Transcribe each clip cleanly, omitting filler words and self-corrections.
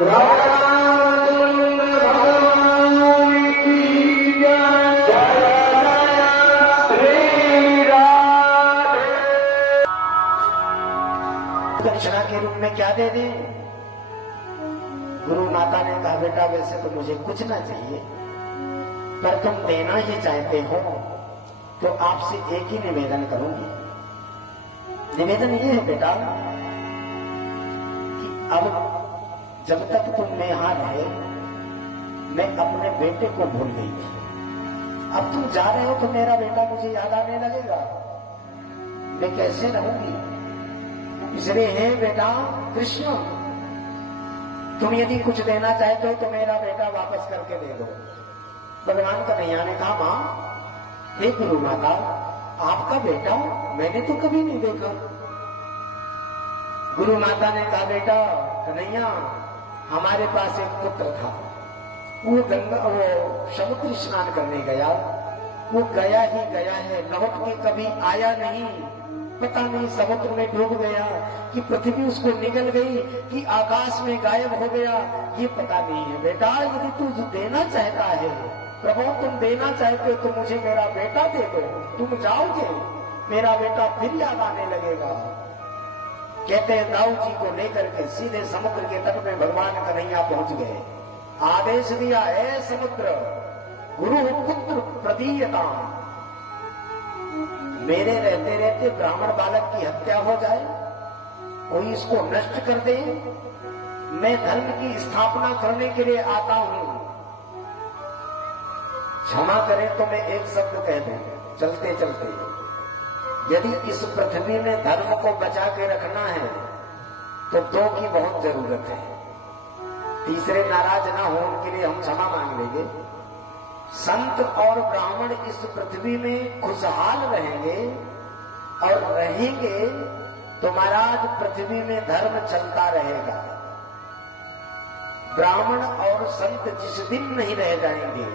दक्षिणा के रूप में क्या दे दें? गुरु माता ने कहा बेटा वैसे तो मुझे कुछ ना चाहिए, पर तुम देना ही चाहते हो तो आपसे एक ही निवेदन करूंगी। निवेदन ये है बेटा कि अब जब तक तुम यहाँ रहे मैं अपने बेटे को भूल गई थी, अब तुम जा रहे हो तो मेरा बेटा मुझे याद आने लगेगा, मैं कैसे रहूंगी? इसलिए हे बेटा कृष्ण, तुम यदि कुछ देना चाहते हो तो मेरा बेटा वापस करके दे दो। भगवान कन्हैया ने कहा मां, हे गुरु माता, आपका बेटा मैंने तो कभी नहीं देखा। गुरु माता ने कहा बेटा कन्हैया, हमारे पास एक पुत्र था, वो समुद्र स्नान करने गया, वो गया ही गया है, लौट के कभी आया नहीं। पता नहीं समुद्र में डूब गया कि पृथ्वी उसको निगल गई कि आकाश में गायब हो गया, ये पता नहीं है। बेटा यदि तू देना चाहता है, प्रभु तुम देना चाहते हो तो मुझे मेरा बेटा दे दो। तुम जाओगे मेरा बेटा फिर याद आने लगेगा। कहते हैं दाऊ जी को लेकर के सीधे समुद्र के तट में भगवान कन्हैया पहुंच गए। आदेश दिया, है समुद्र गुरु पुत्र प्रदीयता, मेरे रहते रहते ब्राह्मण बालक की हत्या हो जाए, कोई इसको नष्ट कर दे, मैं धर्म की स्थापना करने के लिए आता हूं, क्षमा करें तो मैं एक शब्द कह दूं चलते चलते, यदि इस पृथ्वी में धर्म को बचा के रखना है तो दो की बहुत जरूरत है। तीसरे नाराज ना हो उनके लिए हम क्षमा मांग लेंगे। संत और ब्राह्मण इस पृथ्वी में खुशहाल रहेंगे और रहेंगे तो महाराज पृथ्वी में धर्म चलता रहेगा। ब्राह्मण और संत जिस दिन नहीं रह जाएंगे,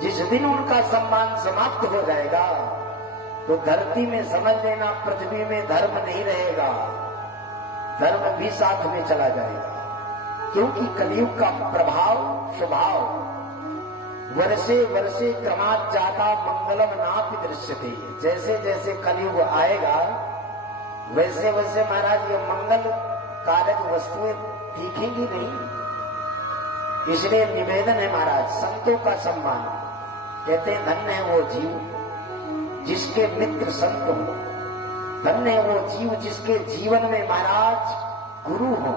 जिस दिन उनका सम्मान समाप्त हो जाएगा, तो धरती में समझ लेना पृथ्वी में धर्म नहीं रहेगा, धर्म भी साथ में चला जाएगा। क्योंकि कलयुग का प्रभाव स्वभाव वर्षे वर्षे क्रमात् जाता मंगलम नापि दृश्यते। जैसे जैसे कलयुग आएगा वैसे वैसे महाराज ये मंगल कारक वस्तुएं दिखेंगी नहीं। इसलिए निवेदन है महाराज संतों का सम्मान। कहते हैं धन्य है वो जीव जिसके मित्र संत हो, धन्य है वो जीव जिसके जीवन में महाराज गुरु हो।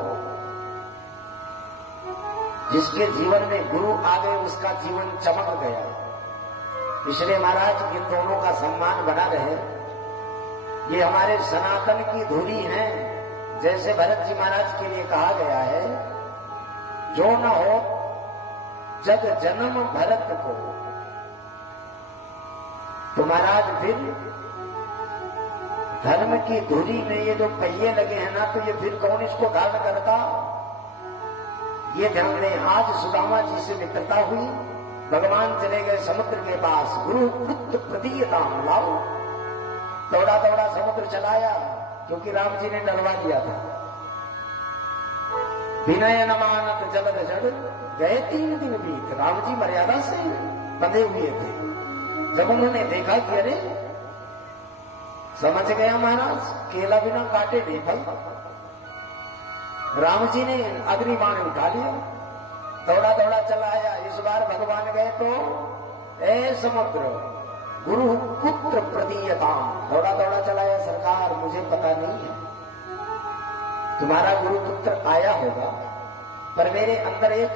जिसके जीवन में गुरु आ गए उसका जीवन चमक गया। इसलिए महाराज इन दोनों का सम्मान बना रहे। ये हमारे सनातन की धुरी है। जैसे भरत जी महाराज के लिए कहा गया है, जो न हो जग जन्म भरत को, तो महाराज फिर धर्म की धुरी में ये जो पहिए लगे हैं ना, तो ये फिर कौन इसको धारण करता? ये ध्यान में आज सुदामा जी से मित्रता हुई, भगवान चले गए समुद्र के पास, गुरु पुत्र प्रदीयता लाओ, दौड़ा दौड़ा समुद्र चलाया, क्योंकि राम जी ने डरवा दिया था। विनय न मानत जलद जड़, गए 3 दिन बीत। राम जी मर्यादा से बंधे हुए थे। जब उन्होंने देखा कि अरे समझ गया महाराज केला बिना काटे नहीं फलता, राम जी ने अग्निबाण उठा लिया, दौड़ा दौड़ा चला आया। इस बार भगवान गए तो ए समुद्र गुरु पुत्र प्रदीयता, दौड़ा दौड़ा चलाया। सरकार मुझे पता नहीं है, तुम्हारा गुरु पुत्र आया होगा, पर मेरे अंदर एक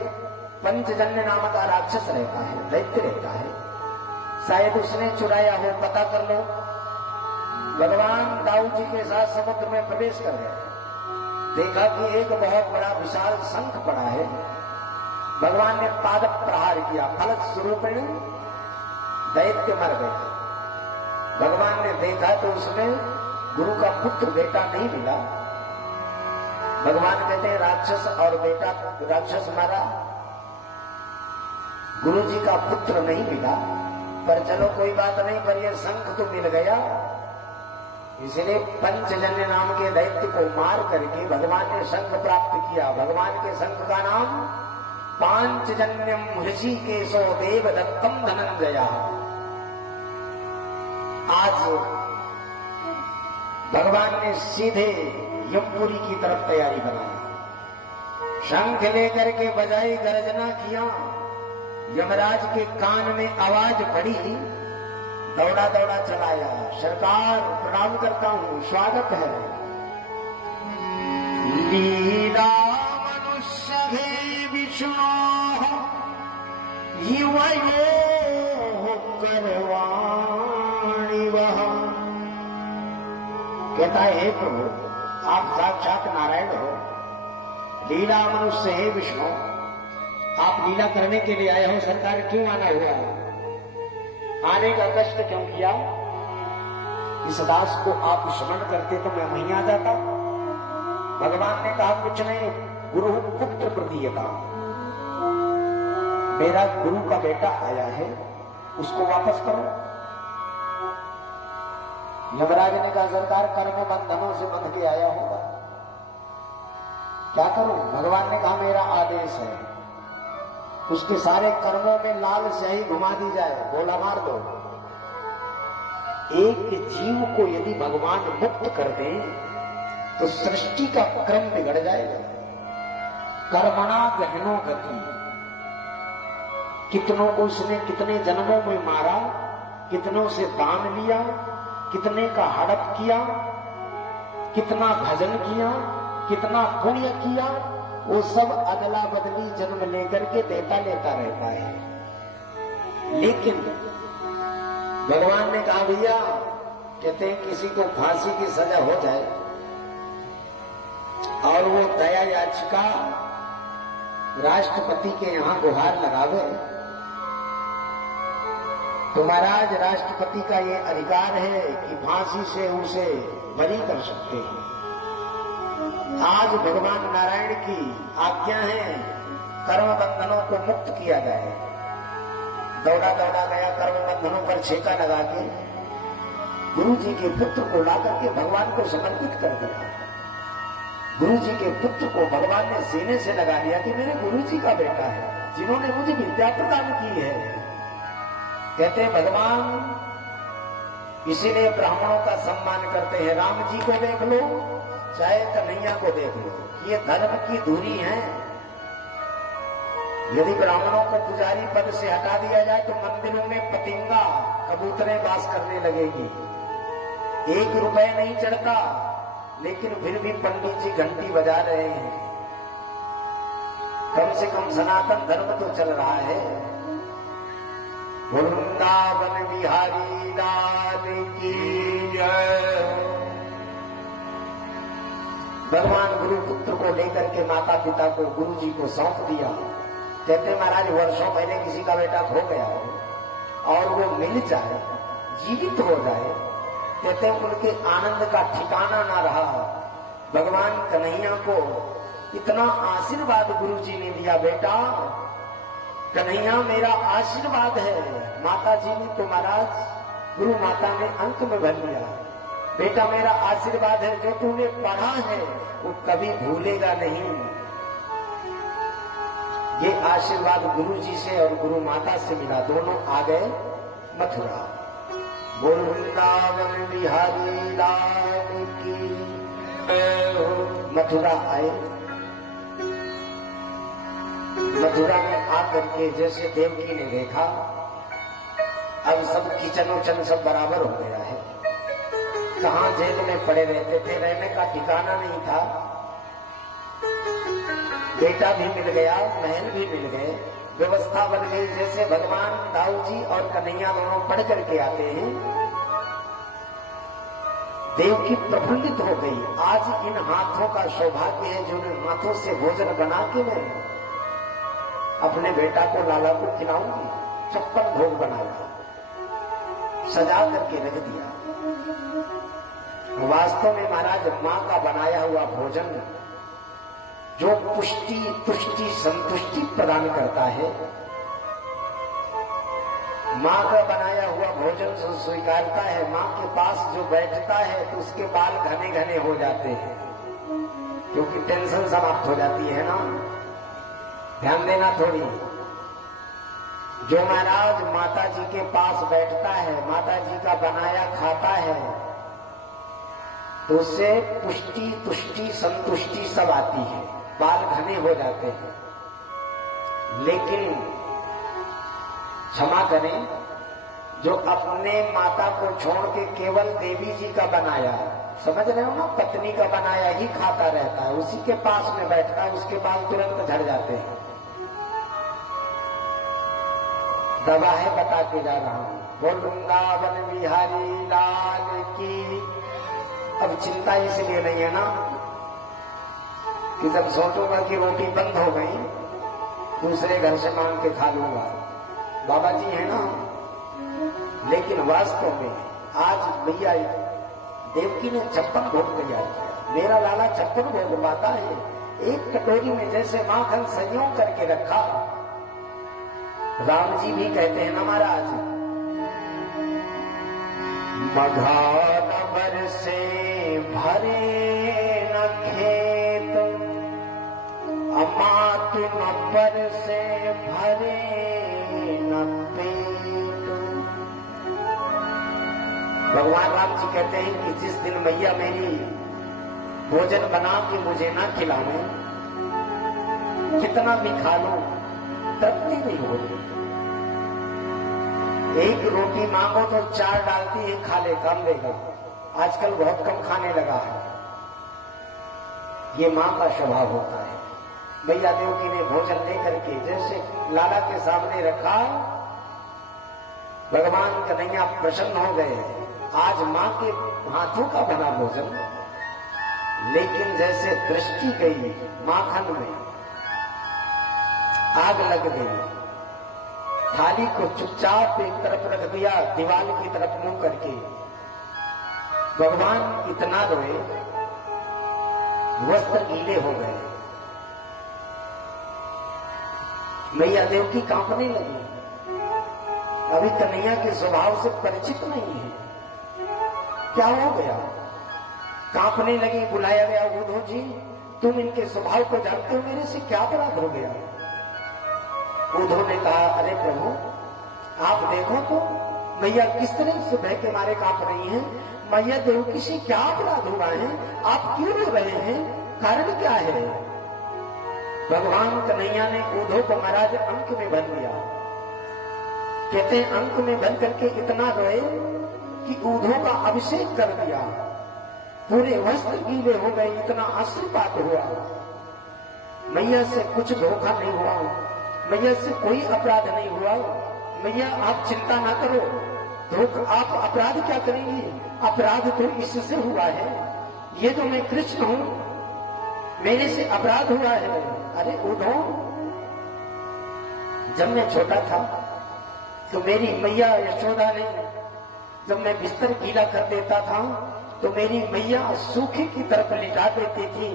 पंचजन्य नाम का राक्षस रहता है, दैत्य रहता है, शायद उसने चुराया हो, पता कर लो। भगवान दाऊ जी के साथ समुद्र में प्रवेश कर गए। देखा कि एक बहुत बड़ा विशाल शंख पड़ा है। भगवान ने पादप प्रहार किया, फलत स्वरूपेण दैत्य मर गया। भगवान ने देखा तो उसमें गुरु का पुत्र बेटा नहीं मिला। भगवान कहते हैं राक्षस और बेटा, राक्षस मरा, गुरु जी का पुत्र नहीं मिला, पर चलो कोई बात नहीं, पर यह शंख तो मिल गया। इसलिए पंचजन्य नाम के दैत्य को मार करके भगवान ने शंख प्राप्त किया। भगवान के शंख का नाम पांचजन्यम ऋषिकेशो देव दत्तम धनंजया। आज भगवान ने सीधे यमपुरी की तरफ तैयारी बनाई। शंख लेकर के बजाई गर्जना किया। यमराज के कान में आवाज पड़ी, दौड़ा दौड़ा चलाया। सरकार प्रणाम करता हूं, स्वागत है। लीला मनुष्य है विष्णु युवयो करवाणी वह। कहता है हे प्रभु, आप साक्षात नारायण हो। लीला मनुष्य है विष्णु, आप लीला करने के लिए आए हो। सरकार क्यों आना हुआ? आने का कष्ट क्यों किया? इस दास को आप स्मरण करते तो मैं वहीं आ जाता। भगवान ने कहा कुछ नहीं, गुरु पुत्र प्रदीयता। मेरा गुरु का बेटा आया है, उसको वापस करो। यमराज ने कहा सरकार कर्म बंधनों से बंध के आया होगा, क्या करूं? भगवान ने कहा मेरा आदेश है, उसके सारे कर्मों में लाल स्याही घुमा दी जाए, गोला मार दो। एक जीव को यदि भगवान मुक्त कर दे तो सृष्टि का क्रम बिगड़ जाएगा। कर्मणा गहनो गति। कितनों को उसने कितने जन्मों में मारा, कितनों से दान लिया, कितने का हड़प किया, कितना भजन किया, कितना पुण्य किया, वो सब अदला बदली जन्म लेकर के देता लेता रहता है। लेकिन भगवान ने कहा भैया, कहते हैं किसी को फांसी की सजा हो जाए और वो दया याचिका राष्ट्रपति के यहां गुहार लगावे तो महाराज राष्ट्रपति का ये अधिकार है कि फांसी से उसे बरी कर सकते हैं। आज भगवान नारायण की आज्ञा है कर्म बंधनों को मुक्त किया जाए। दौड़ा दौड़ा गया, कर्म बंधनों पर छेका लगा के गुरु जी के पुत्र को ला करके भगवान को समर्पित कर दिया। गुरु जी के पुत्र को भगवान ने सीने से लगा लिया कि मेरे गुरु जी का बेटा है, जिन्होंने मुझे विद्या प्रदान की है। कहते हैं भगवान इसीलिए ब्राह्मणों का सम्मान करते हैं। राम जी को देख लो चाहे कन्हैया को देख लो, ये धर्म की धुरी है। यदि ब्राह्मणों को पुजारी पद से हटा दिया जाए तो मंदिरों में पतिंगा कबूतरें बास करने लगेगी। 1 रुपए नहीं चढ़ता, लेकिन फिर भी पंडित जी घंटी बजा रहे हैं। कम से कम सनातन धर्म तो चल रहा है। वृंदावन बिहारी लाल की जय। भगवान गुरु पुत्र को लेकर के माता पिता को गुरु जी को सौंप दिया। कहते महाराज वर्षों पहले किसी का बेटा खो गया हो और वो मिल जाए, जीवित हो जाए, कहते उनके आनंद का ठिकाना ना रहा। भगवान कन्हैया को इतना आशीर्वाद गुरु जी ने दिया, बेटा कन्हैया मेरा आशीर्वाद है। माता जी ने तो महाराज गुरु माता ने अंक में भर लिया, बेटा मेरा आशीर्वाद है, जो तूने पढ़ा है वो कभी भूलेगा नहीं। ये आशीर्वाद गुरु जी से और गुरु माता से मिला। दोनों आ गए मथुरा। बोल वृंदावन बिहारी लाल की। मथुरा आए। मथुरा में आकर के जैसे देवकी ने देखा अब सब किचनोचन सब बराबर हो गया है। कहां जेल में पड़े रहते थे, रहने का ठिकाना नहीं था। बेटा भी मिल गया, महल भी मिल गए, व्यवस्था बन गई। जैसे भगवान दाऊ जी और कन्हैया दोनों पढ़ करके आते हैं, देवकी प्रफुल्लित हो गई। आज इन हाथों का सौभाग्य है जो मैं हाथों से भोजन बना के मैं अपने बेटा को लाला को खिलाऊंगी। 56 भोग बनाया, सजा करके रख दिया। वास्तव में महाराज मां का बनाया हुआ भोजन जो पुष्टि तुष्टि संतुष्टि प्रदान करता है, माँ का बनाया हुआ भोजन जो स्वीकारता है, माँ के पास जो बैठता है तो उसके बाल घने घने हो जाते हैं, क्योंकि टेंशन समाप्त हो जाती है ना। ध्यान देना थोड़ी। जो महाराज माता जी के पास बैठता है, माता जी का बनाया खाता है, तो उससे पुष्टि तुष्टि संतुष्टि सब आती है, बाल घने हो जाते हैं। लेकिन क्षमा करें, जो अपने माता को छोड़ के केवल देवी जी का बनाया, समझ रहे हो ना, पत्नी का बनाया ही खाता रहता है, उसी के पास में बैठता है, उसके बाल तुरंत झड़ जाते हैं। दवा है, बता के जा रहा हूं। बोल वृंदावन बिहारी लाल की। अब चिंता इसलिए नहीं है ना कि जब सोचूंगा कि रोटी बंद हो गई, दूसरे घर से मांग के खा लूंगा, बाबा जी है ना। लेकिन वास्तव में आज भैया देवकी ने 56 भोग तैयार किया। मेरा लाला 56 भोग पाता है। एक कटोरी में जैसे माखन संयोग करके रखा। राम जी भी कहते हैं ना महाराज, मघा न बरसे भरे न खेत, अमात न बरसे भरे न पेट। भगवान राम जी कहते हैं कि जिस दिन मैया मेरी भोजन बना के मुझे ना खिलावे, कितना भी खा लो तृप्ति नहीं होती। एक रोटी मांगो तो 4 डालती है, खा ले, कम देगा। आजकल बहुत कम खाने लगा है। ये मां का स्वभाव होता है। मैया देवकी ने भोजन लेकर के जैसे लाला के सामने रखा, भगवान कन्हैया प्रसन्न हो गए। आज मां के हाथों का बना भोजन, लेकिन जैसे दृष्टि गई माखन में, आग लग गई। थाली को चुपचाप एक तरफ रख दिया, दीवार की तरफ मुंह करके। भगवान इतना रोए, वस्त्र गीले हो गए। मैया देवकी कांपने लगी। अभी कन्हैया के स्वभाव से परिचित नहीं है, क्या हो गया? कांपने लगी। बुलाया गया, उद्धव जी तुम इनके स्वभाव को जानते हो, मेरे से क्या अपराध हो गया? उद्धव ने कहा, अरे प्रभु आप देखो तो मैया किस तरह से भय के मारे कांप रही हैं। मैया देवकी से क्या अपराध हुआ है? आप क्यों रो रहे हैं? कारण क्या है? भगवान कन्हैया ने उद्धव को महाराज अंक में बंद दिया। कहते हैं अंक में बंद करके इतना रोए कि उद्धव का अभिषेक कर दिया, पूरे वस्त्र गीले हो गए, इतना अश्रुपात हुआ। मैया से कुछ धोखा नहीं हुआ, मैया से कोई अपराध नहीं हुआ। मैया आप चिंता ना करो, धोखा आप अपराध क्या करेंगी? अपराध तो इससे हुआ है, ये तो मैं कृष्ण हूं, मेरे से अपराध हुआ है। अरे उद्धव, जब मैं छोटा था तो मेरी मैया यशोदा ने, जब मैं बिस्तर गीला कर देता था तो मेरी मैया सूखे की तरफ लिटा देती थी।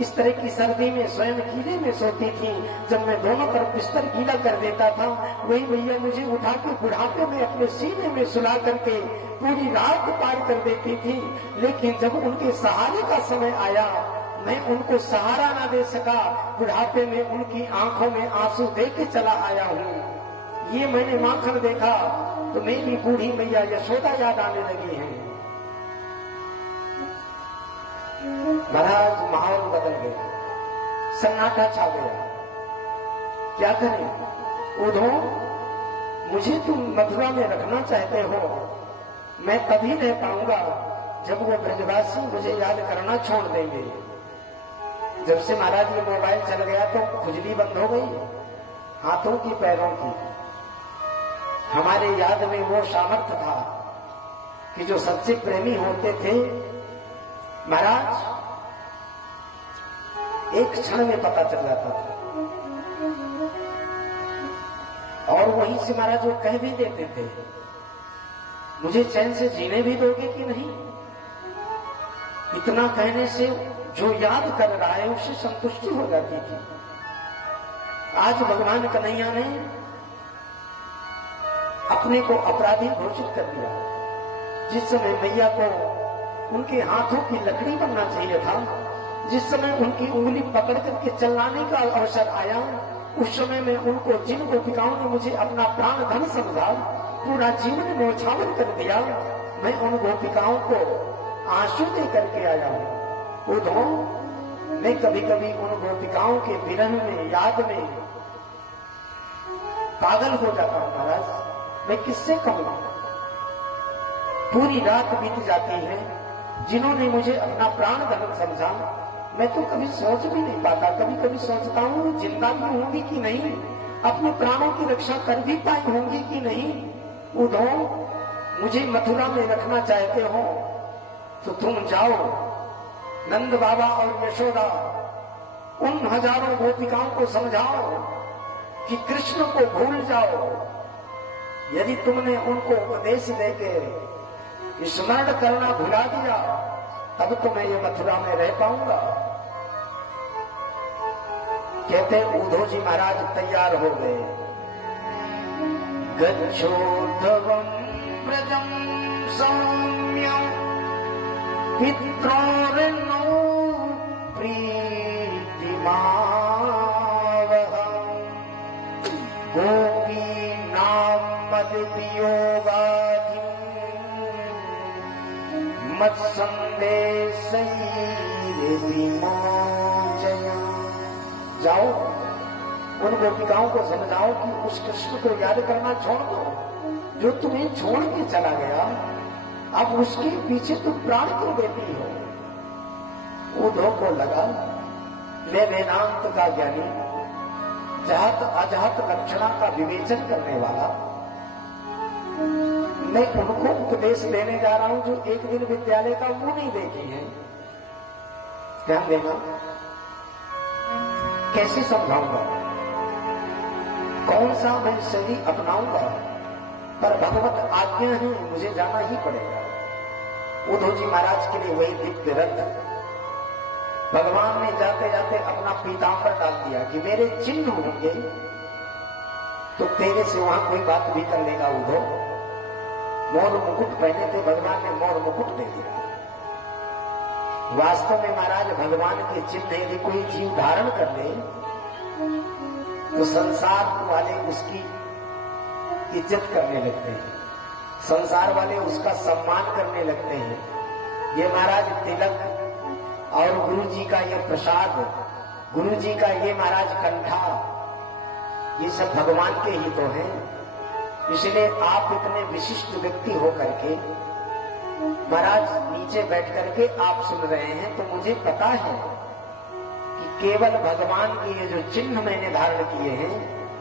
इस तरह की सर्दी में स्वयं गीले में सोती थी। जब मैं दोनों तरफ बिस्तर गीला कर देता था, वही मैया मुझे उठा के बुढ़ापे में अपने सीने में सुला करके पूरी रात पार कर देती थी। लेकिन जब उनके सहारे का समय आया, मैं उनको सहारा ना दे सका। बुढ़ापे में उनकी आंखों में आंसू दे के चला आया हूँ। ये मैंने माखन देखा तो मेरी बूढ़ी मैया यशोदा याद आने लगी है। महाराज माहौल बदल गया, सन्नाटा छा गया। क्या करें? उद्धव, मुझे तुम मथुरा में रखना चाहते हो, मैं तभी रह पाऊंगा जब वो ब्रजवासी मुझे याद करना छोड़ देंगे। जब से महाराज ये मोबाइल चल गया तो खुजली बंद हो गई, हाथों की पैरों की। हमारे याद में वो सामर्थ्य था कि जो सच्चे प्रेमी होते थे महाराज, एक क्षण में पता चल जाता था। और वहीं से महाराज वो कह भी देते थे, मुझे चैन से जीने भी दोगे कि नहीं? इतना कहने से जो याद कर रहा है उससे संतुष्टि हो जाती थी। आज भगवान कन्हैया ने अपने को अपराधी घोषित कर दिया। जिस समय मैया को उनके हाथों की लकड़ी बनना चाहिए था, जिस समय उनकी उंगली पकड़ करके चलाने का अवसर आया, उस समय में उनको जिन गोपिकाओं ने मुझे अपना प्राण धन समझा, पूरा जीवन न्यौछावर कर दिया, मैं उन गोपिकाओं को आंसू दे करके आया हूं। उधो मैं कभी कभी उन गोपिकाओं के विरह में, याद में पागल हो जाता हूं महाराज। मैं किससे कहूं? पूरी रात बीत जाती है, जिन्होंने मुझे अपना प्राण धन समझा, मैं तो कभी सोच भी नहीं पाता। कभी कभी सोचता हूं जिंदा भी होंगी कि नहीं, अपने प्राणों की रक्षा कर भी पाई होंगी कि नहीं। उधो मुझे मथुरा में रखना चाहते हो तो तुम जाओ, नंद बाबा और यशोदा उन हजारों गोपिकाओं को समझाओ कि कृष्ण को भूल जाओ। यदि तुमने उनको उपदेश देके स्मरण करना भुला दिया, तब तो मैं ये मथुरा में रह पाऊंगा। कहते उद्धव जी महाराज तैयार हो गए। गच्छोद्धवम् व्रजम् सौम्यम् पित्रोर्नो प्रीतिमावहम् गोपीनां मद्वियोगाधिम् मत्संदेशैर्विमोचय। जाओ, उन गोपिकाओं को समझाओ कि उस कृष्ण को याद करना छोड़ दो जो तुम्हें छोड़ के चला गया। अब उसके पीछे तुम प्राण क्यों देती हो? उद्धव को लगा मैं वेदांत का ज्ञानी, जात अजात लक्षणा का विवेचन करने वाला, मैं उनको उपदेश देने जा रहा हूं जो एक दिन विद्यालय का मुंह नहीं देखी है। ध्यान देना, कैसे समझाऊंगा, कौन सा मैं शैली अपनाऊंगा, पर भगवत आज्ञा है, मुझे जाना ही पड़ेगा। उद्धव जी महाराज के लिए वही दिव्य रथ भगवान ने जाते जाते अपना पीतांबर डाल दिया कि मेरे चिन्ह होंगे तो तेरे से वहां कोई बात भी कर लेगा। उद्धव मोर मुकुट पहने थे, भगवान ने मोर मुकुट दे दिया। वास्तव में महाराज भगवान के चिन्ह यदि कोई जीव धारण कर ले तो संसार वाले उसकी इज्जत करने लगते हैं, संसार वाले उसका सम्मान करने लगते हैं। ये महाराज तिलक और गुरु जी का ये प्रसाद, गुरु जी का ये महाराज कंठा, ये सब भगवान के ही तो हैं। इसलिए आप इतने विशिष्ट व्यक्ति हो करके महाराज नीचे बैठ करके आप सुन रहे हैं, तो मुझे पता है कि केवल भगवान के ये जो चिन्ह मैंने धारण किए हैं,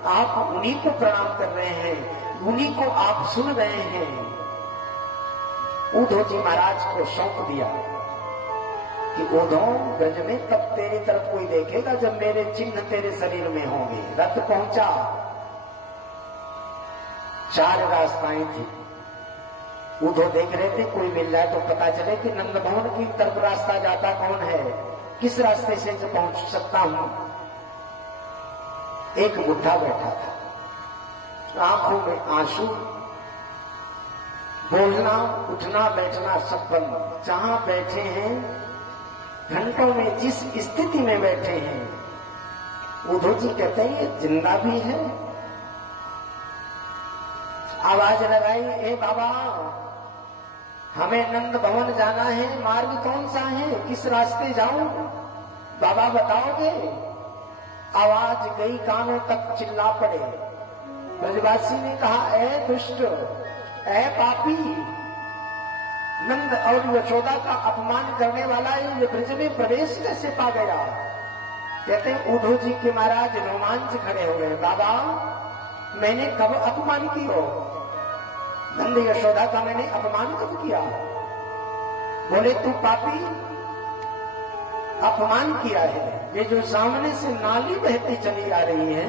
आप उन्हीं को प्रणाम कर रहे हैं, उन्हीं को आप सुन रहे हैं। उद्धव जी महाराज को सौंप दिया कि उद्धव ब्रज में तब तेरी तरफ कोई देखेगा जब मेरे चिन्ह तेरे शरीर में होंगे। रथ पहुंचा, 4 रास्ताएं थी। उद्धव देख रहे थे कोई मिल जाए तो पता चले कि नंद भवन की तरफ रास्ता जाता कौन है, किस रास्ते से पहुंच सकता हूं। एक बुढ़ा बैठा था, आंखों में आंसू, बोलना उठना बैठना सब बंद। जहां बैठे हैं, घंटों में जिस स्थिति में बैठे हैं, उद्धव जी कहते हैं ये जिंदा भी है। आवाज लगाई, ए बाबा हमें नंद भवन जाना है, मार्ग कौन सा है, किस रास्ते जाऊं, बाबा बताओगे? आवाज गई कानों तक, चिल्ला पड़े। ब्रजवासी ने कहा, ए दुष्ट, ए पापी, नंद और यशोदा का अपमान करने वाला ये ब्रज में प्रवेश कैसे पा गया? कहते उद्धव जी के महाराज रोमांच खड़े हो गए। बाबा मैंने कब अपमान की हो? नंद यशोदा का मैंने अपमान कब किया? बोले तू पापी, अपमान किया है। ये जो सामने से नाली बहती चली आ रही है,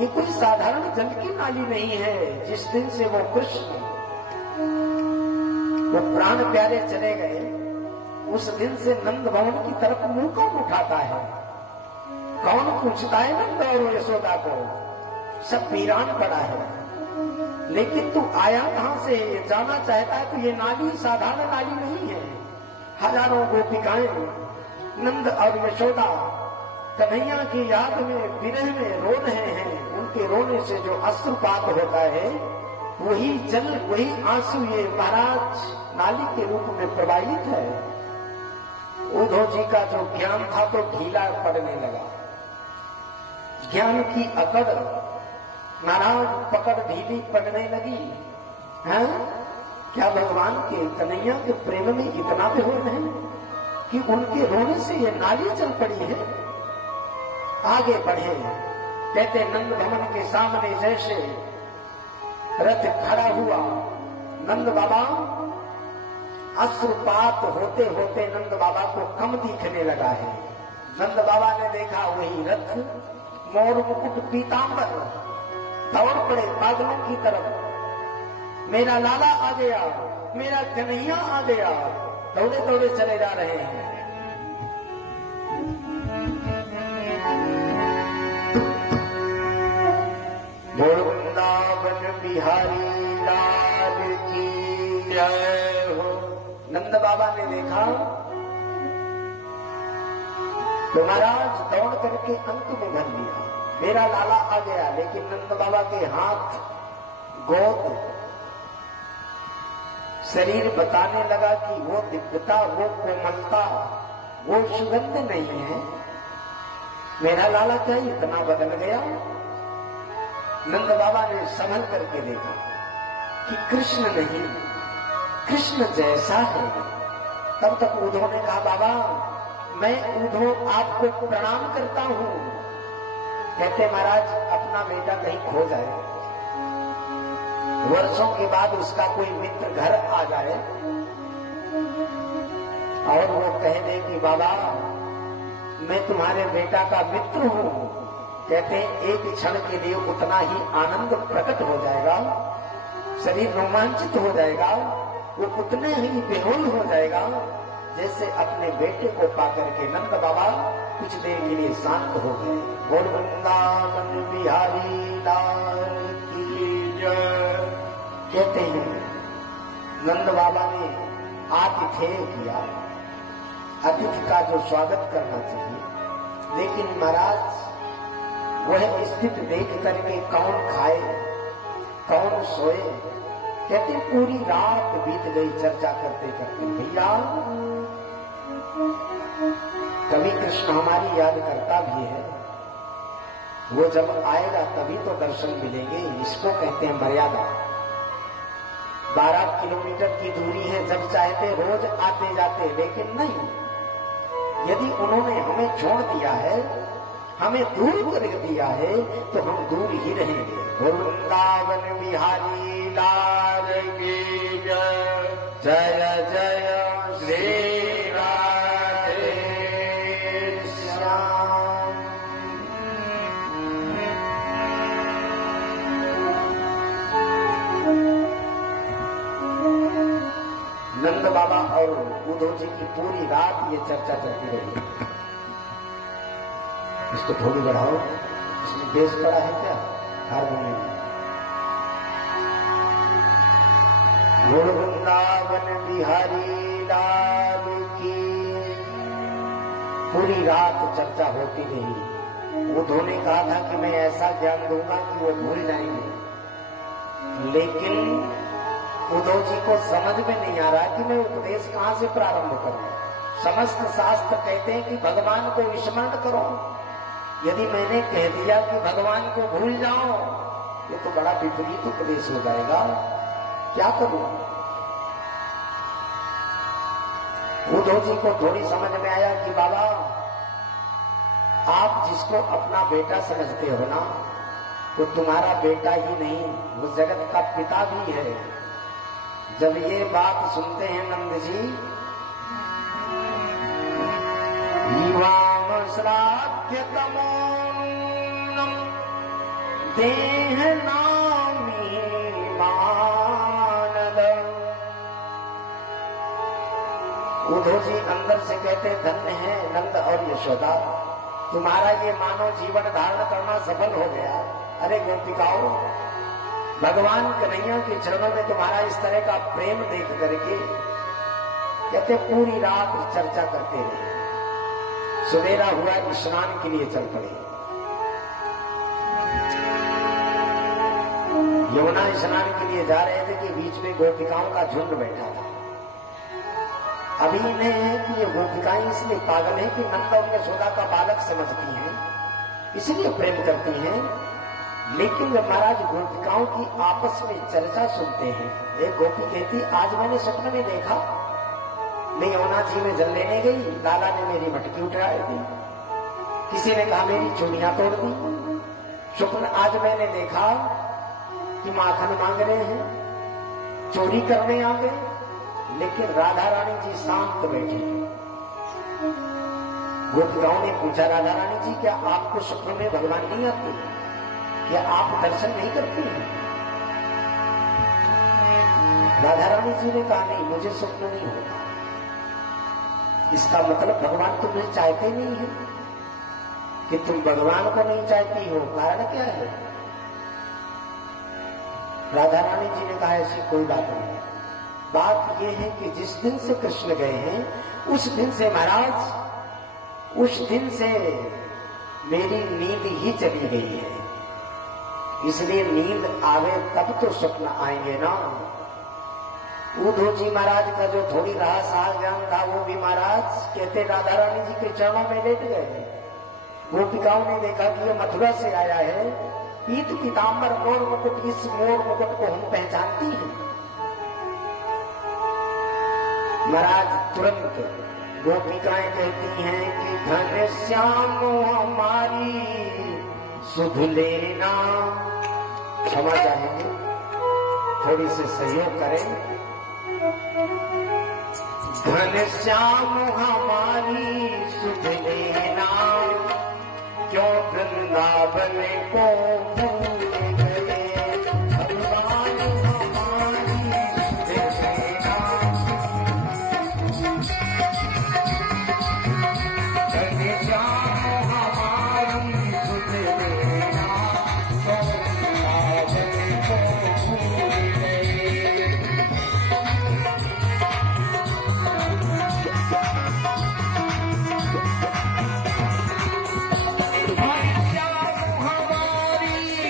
ये कोई साधारण जल की नाली नहीं है। जिस दिन से वो कृष्ण वो प्राण प्यारे चले गए, उस दिन से नंद भवन की तरफ मुंह कौन उठाता है? कौन पूछता है नंद और यशोदा को? सब वीरान पड़ा है। लेकिन तू आया कहां से, जाना चाहता है तो ये नाली साधारण नाली नहीं है। हजारों गोपिकाएं नंद और यशोदा कन्हैया की याद में विरह में रो रहे हैं। उनके रोने से जो अश्रुपात होता है वही जल वही आंसू ये महाराज नाली के रूप में प्रवाहित है। उद्धव जी का जो ज्ञान था तो ढीला पड़ने लगा। ज्ञान की अकड़ महाराज पकड़ ढीली पड़ने लगी है। क्या भगवान के कन्हैया के प्रेम में इतना विभोर है कि उनके रोने से ये नाली चल पड़ी है। आगे बढ़े, कहते नंद भवन के सामने जैसे रथ खड़ा हुआ, नंद बाबा अश्रुपात होते होते नंद बाबा को कम दिखने लगा है। नंद बाबा ने देखा वही रथ, मोर मुकुट पीतांबर, दौड़ पड़े पागलों की तरफ। मेरा लाला आ गया, मेरा कन्हैया आ गया, दौड़े दौड़े चले जा रहे हैं। बोल वृंदावन बिहारी लाल की जय हो। नंद बाबा ने देखा तो महाराज दौड़ करके अंक में भर लिया, मेरा लाला आ गया। लेकिन नंद बाबा के हाथ, गोद, शरीर बताने लगा कि वो दिव्यता, वो कोमलता, वो सुगंध नहीं है। मेरा लाला क्या इतना बदल गया? नंद बाबा ने संभल करके देखा कि कृष्ण नहीं, कृष्ण जैसा है। तब तक उद्धव ने कहा, बाबा मैं उद्धव आपको प्रणाम करता हूं। कहते महाराज अपना बेटा कहीं खो जाए, वर्षों के बाद उसका कोई मित्र घर आ जाए और वो कह दे कि बाबा मैं तुम्हारे बेटा का मित्र हूं। कहते एक क्षण के लिए उतना ही आनंद प्रकट हो जाएगा, शरीर रोमांचित हो जाएगा, वो उतने ही बेहोश हो जाएगा जैसे अपने बेटे को पाकर के नंद बाबा कुछ देर के लिए शांत हो गए। बोल वृंदावन बिहारी लाल की जय। कहते हैं नंद बाबा ने आतिथेय किया, अतिथि का जो स्वागत करना चाहिए। लेकिन महाराज वह स्थिति देख करके कौन खाए कौन सोए। कहते पूरी रात बीत गई चर्चा करते करते। भैया कभी कृष्ण हमारी याद करता भी है, वो जब आएगा तभी तो दर्शन मिलेंगे। इसको कहते हैं मर्यादा। 12 किलोमीटर की दूरी है, जब चाहते रोज आते जाते, लेकिन नहीं, यदि उन्होंने हमें छोड़ दिया है, हमें दूर कर दिया है, तो हम दूर ही रहेंगे। वृंदावन बिहारी लाल की जय। जय जय श्री राधे श्याम। नंद बाबा और उद्धव जी की पूरी रात ये चर्चा चलती रही। इसको थोड़ी बढ़ाओ, इसमें बेस पड़ा है क्या हारमोनियम? बोल वृंदावन बिहारी लाल की। पूरी रात चर्चा होती रही। उद्धव ने कहा था कि मैं ऐसा ज्ञान दूंगा कि वो भूल जाएंगे, लेकिन उद्धव जी को समझ में नहीं आ रहा कि मैं उपदेश कहां से प्रारंभ करूं। समस्त शास्त्र कहते हैं कि भगवान को स्मरण करो। यदि मैंने कह दिया कि भगवान को भूल जाओ, ये तो बड़ा विपरीत उपदेश हो जाएगा। क्या करूं? उद्धव जी को थोड़ी समझ में आया कि बाबा आप जिसको अपना बेटा समझते हो ना, वो तुम्हारा बेटा ही नहीं, वो जगत का पिता भी है। जब ये बात सुनते हैं नंद जी, श्राद्धतमोन्नम देह नामी मानद। उद्धव जी अंदर से कहते धन्य है नंद और यशोदा, तुम्हारा ये मानव जीवन धारण करना सफल हो गया। अरे गोपिकाओं, भगवान कन्हैया के चरणों में तुम्हारा इस तरह का प्रेम देख करके कहते पूरी रात चर्चा करते रहे। सवेरा हुआ, स्नान के लिए चल पड़े। यमुना स्नान के लिए जा रहे थे कि बीच में गोपिकाओं का झुंड बैठा था। अभी इन्हें है कि ये गोपिकाएं इसलिए पागल है कि नंद और यशोदा का बालक समझती हैं, इसलिए प्रेम करती हैं। लेकिन जब महाराज गोपिकाओं की आपस में चर्चा सुनते हैं, एक गोपी कहती आज मैंने स्वप्न में देखा मैं यमुना जी में जल लेने गई, लाला ने मेरी मटकी उठा दी, किसी ने कहा मेरी चूड़ियां तोड़ दी। स्वप्न आज मैंने देखा कि माखन मांग रहे हैं, चोरी करने आ गए, लेकिन राधा रानी जी शांत बैठी। गोपिकाओं ने पूछा राधा रानी जी क्या आपको स्वप्न में भगवान नहीं आते, क्या आप दर्शन नहीं करती हैं? राधा रानी जी ने कहा नहीं, मुझे स्वप्न नहीं होता। इसका मतलब भगवान तुम्हें चाहते नहीं है कि तुम भगवान को नहीं चाहती हो, कारण क्या है? राधा रानी जी ने कहा ऐसी कोई बात नहीं। बात यह है कि जिस दिन से कृष्ण गए हैं उस दिन से महाराज, उस दिन से मेरी नींद ही चली गई है, इसलिए नींद आवे तब तो स्वप्न आएंगे ना। उद्धव जी महाराज का जो थोड़ी रहा ज्ञान था वो भी महाराज कहते राधा रानी जी के चरणों में लेट गए। गोपिकाओं ने देखा कि ये मथुरा से आया है, पीत पीताम्बर मोर मुकुट, इस मोर मुकुट को हम पहचानती हैं। महाराज तुरंत गोपिकाएं कहती हैं कि घनश्याम हमारी सुध लेना। क्षमा चाहेंगे, थोड़ी सी सहयोग करें। घनश्याम हमारी सुध लेना, क्यों वृंदावन को भूल गए, भगवान हमारी सुध लेना। घनश्याम हमारी सुध लेना, क्यों वृंदावन को भूल गए। घनश्याम हमारी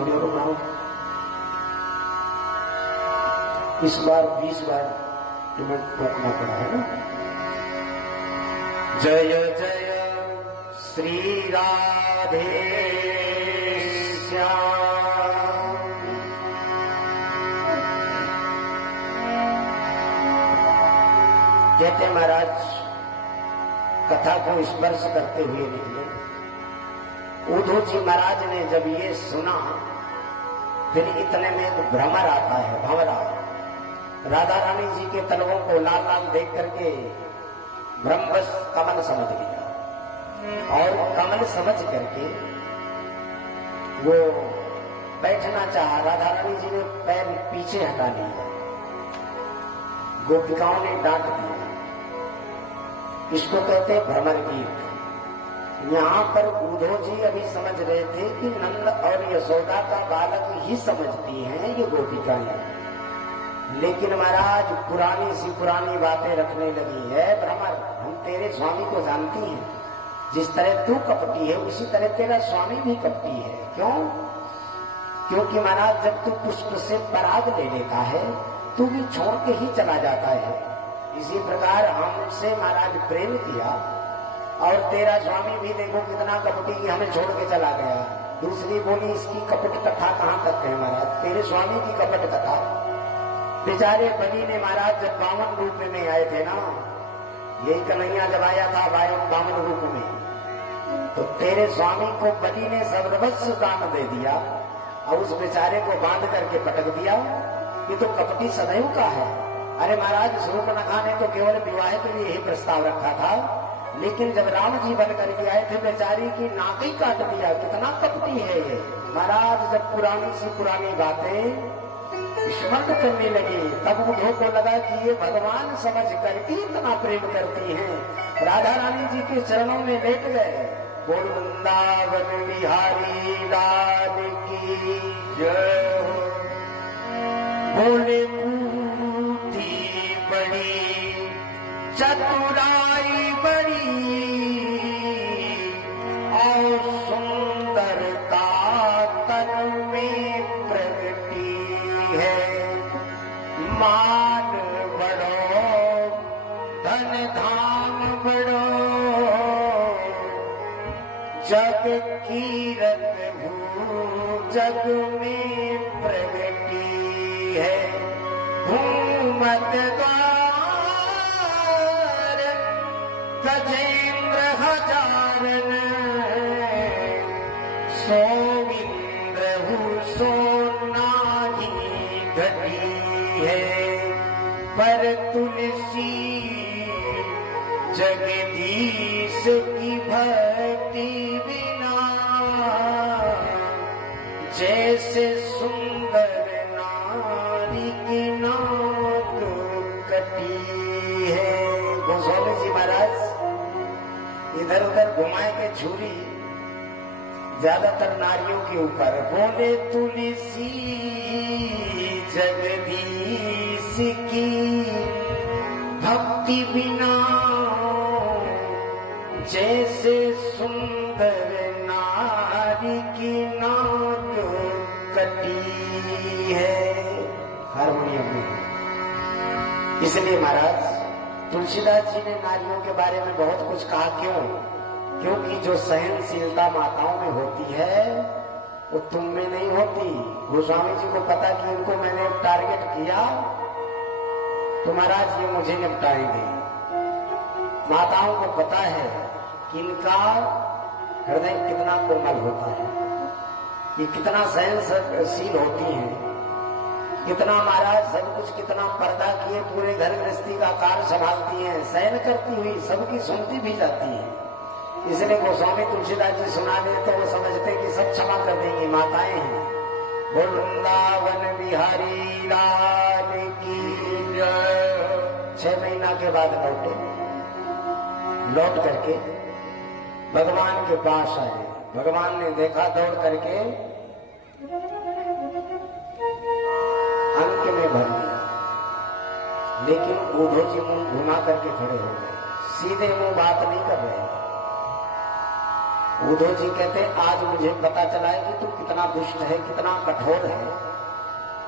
थोड़ी और बनाओ। इस बार 20 बार तुम्हें टोकना पड़ा है ना। जय जय श्री राधे श्याम। कहते महाराज कथा को स्पर्श करते हुए निकले। उद्धव जी महाराज ने जब ये सुना, फिर इतने में तो भ्रमर आता है, भंवरा। राधा रानी जी के तलवों को लाल लाल देख करके ब्रह्मस कमल समझ लिया, और कमल समझ करके वो बैठना चाहा। राधा रानी जी ने पैर पीछे हटा लिया, गोपिकाओं ने डांट दिया। इसको कहते हैं भ्रमर गीत। यहां पर उद्धव जी अभी समझ रहे थे कि नंद और यशोदा का बालक ही समझती हैं ये गोपिकाएं, लेकिन महाराज पुरानी सी पुरानी बातें रखने लगी है। भ्रमर, हम तेरे स्वामी को जानती हैं, जिस तरह तू कपटी है उसी तरह तेरा स्वामी भी कपटी है। क्यों? क्योंकि महाराज जब तू पुष्प से पराग ले लेता है तू भी छोड़ के ही चला जाता है। इसी प्रकार हमसे महाराज प्रेम किया, और तेरा स्वामी भी देखो कितना कपटी की हमें छोड़ के चला गया। दूसरी बोली इसकी कपट कथा कहां तक है महाराज, तेरे स्वामी की कपट कथा। बेचारे बलि ने महाराज जब 52 रूप में आए थे ना, यही कन्हैया जब आया था 52 रूप में, तो तेरे स्वामी को बलि ने सर्वस्व दान दे दिया और उस बेचारे को बांध करके पटक दिया। ये तो कपटी सदैव का है। अरे महाराज शूर्पणखा ने तो केवल विवाह के लिए ही प्रस्ताव रखा था, लेकिन जब राम जी बन करके आए थे बेचारी की नाक ही काट दिया। कितना कपटी है ये महाराज। जब पुरानी सी पुरानी बातें स्मरण करने लगी तब उद्धव को लगा कि ये भगवान समझ करके इतना प्रेम करती हैं। राधा रानी जी के चरणों में लेट गए। बोल वृंदावन बिहारी लाल की जय हो। बोले बूढ़ी बड़ी चतुराई बड़ी और सुंदरता तन में प्रगटी है। मान बड़ो धन धाम बड़ो जग कीरत हूँ जग में प्रगटी है। घूमत द्वार गजेंद्र हजारन सोमिंद्र हूँ सोना ही घटी है। पर तुलसी जगदीश की भक्ति बिना जैसे सुंदर नारी की नाक कटी है। गोस्वामी जी महाराज इधर उधर घुमाए के छुरी ज्यादातर नारियों के ऊपर। बोले तुलसी जगदीश की भक्ति बिना जैसे सुंदर नारी की नाक कटी है। हारमोनियम में। इसलिए महाराज तुलसीदास जी ने नारियों के बारे में बहुत कुछ कहा। क्यों? क्योंकि जो सहनशीलता माताओं में होती है वो तुम में नहीं होती। गोस्वामी जी को पता कि इनको मैंने टारगेट किया तो महाराज ये मुझे निपटाएंगे। माताओं को पता है कि इनका हृदय कितना कोमल होता है, ये कितना सहनशील होती हैं, कितना महाराज सब कुछ कितना पर्दा किए पूरे घर गृहस्थी का कार्य संभालती हैं, सहन करती हुई सबकी सुनती भी जाती है। इसलिए गोस्वामी तुलसीदास जी सुना दे तो वो समझते कि सब क्षमा कर देंगी, माताएं हैं। बोल वृंदावन बिहारी लाल की जय। 6 महीना के बाद लौट करके भगवान के पास आए। भगवान ने देखा, दौड़ करके अंक में भर लिया, लेकिन उद्धव जी मुंह घुमा करके खड़े हो गए, सीधे मुंह बात नहीं कर रहे। उद्धव जी कहते आज मुझे पता चला है कि तू कितना दुष्ट है, कितना कठोर है,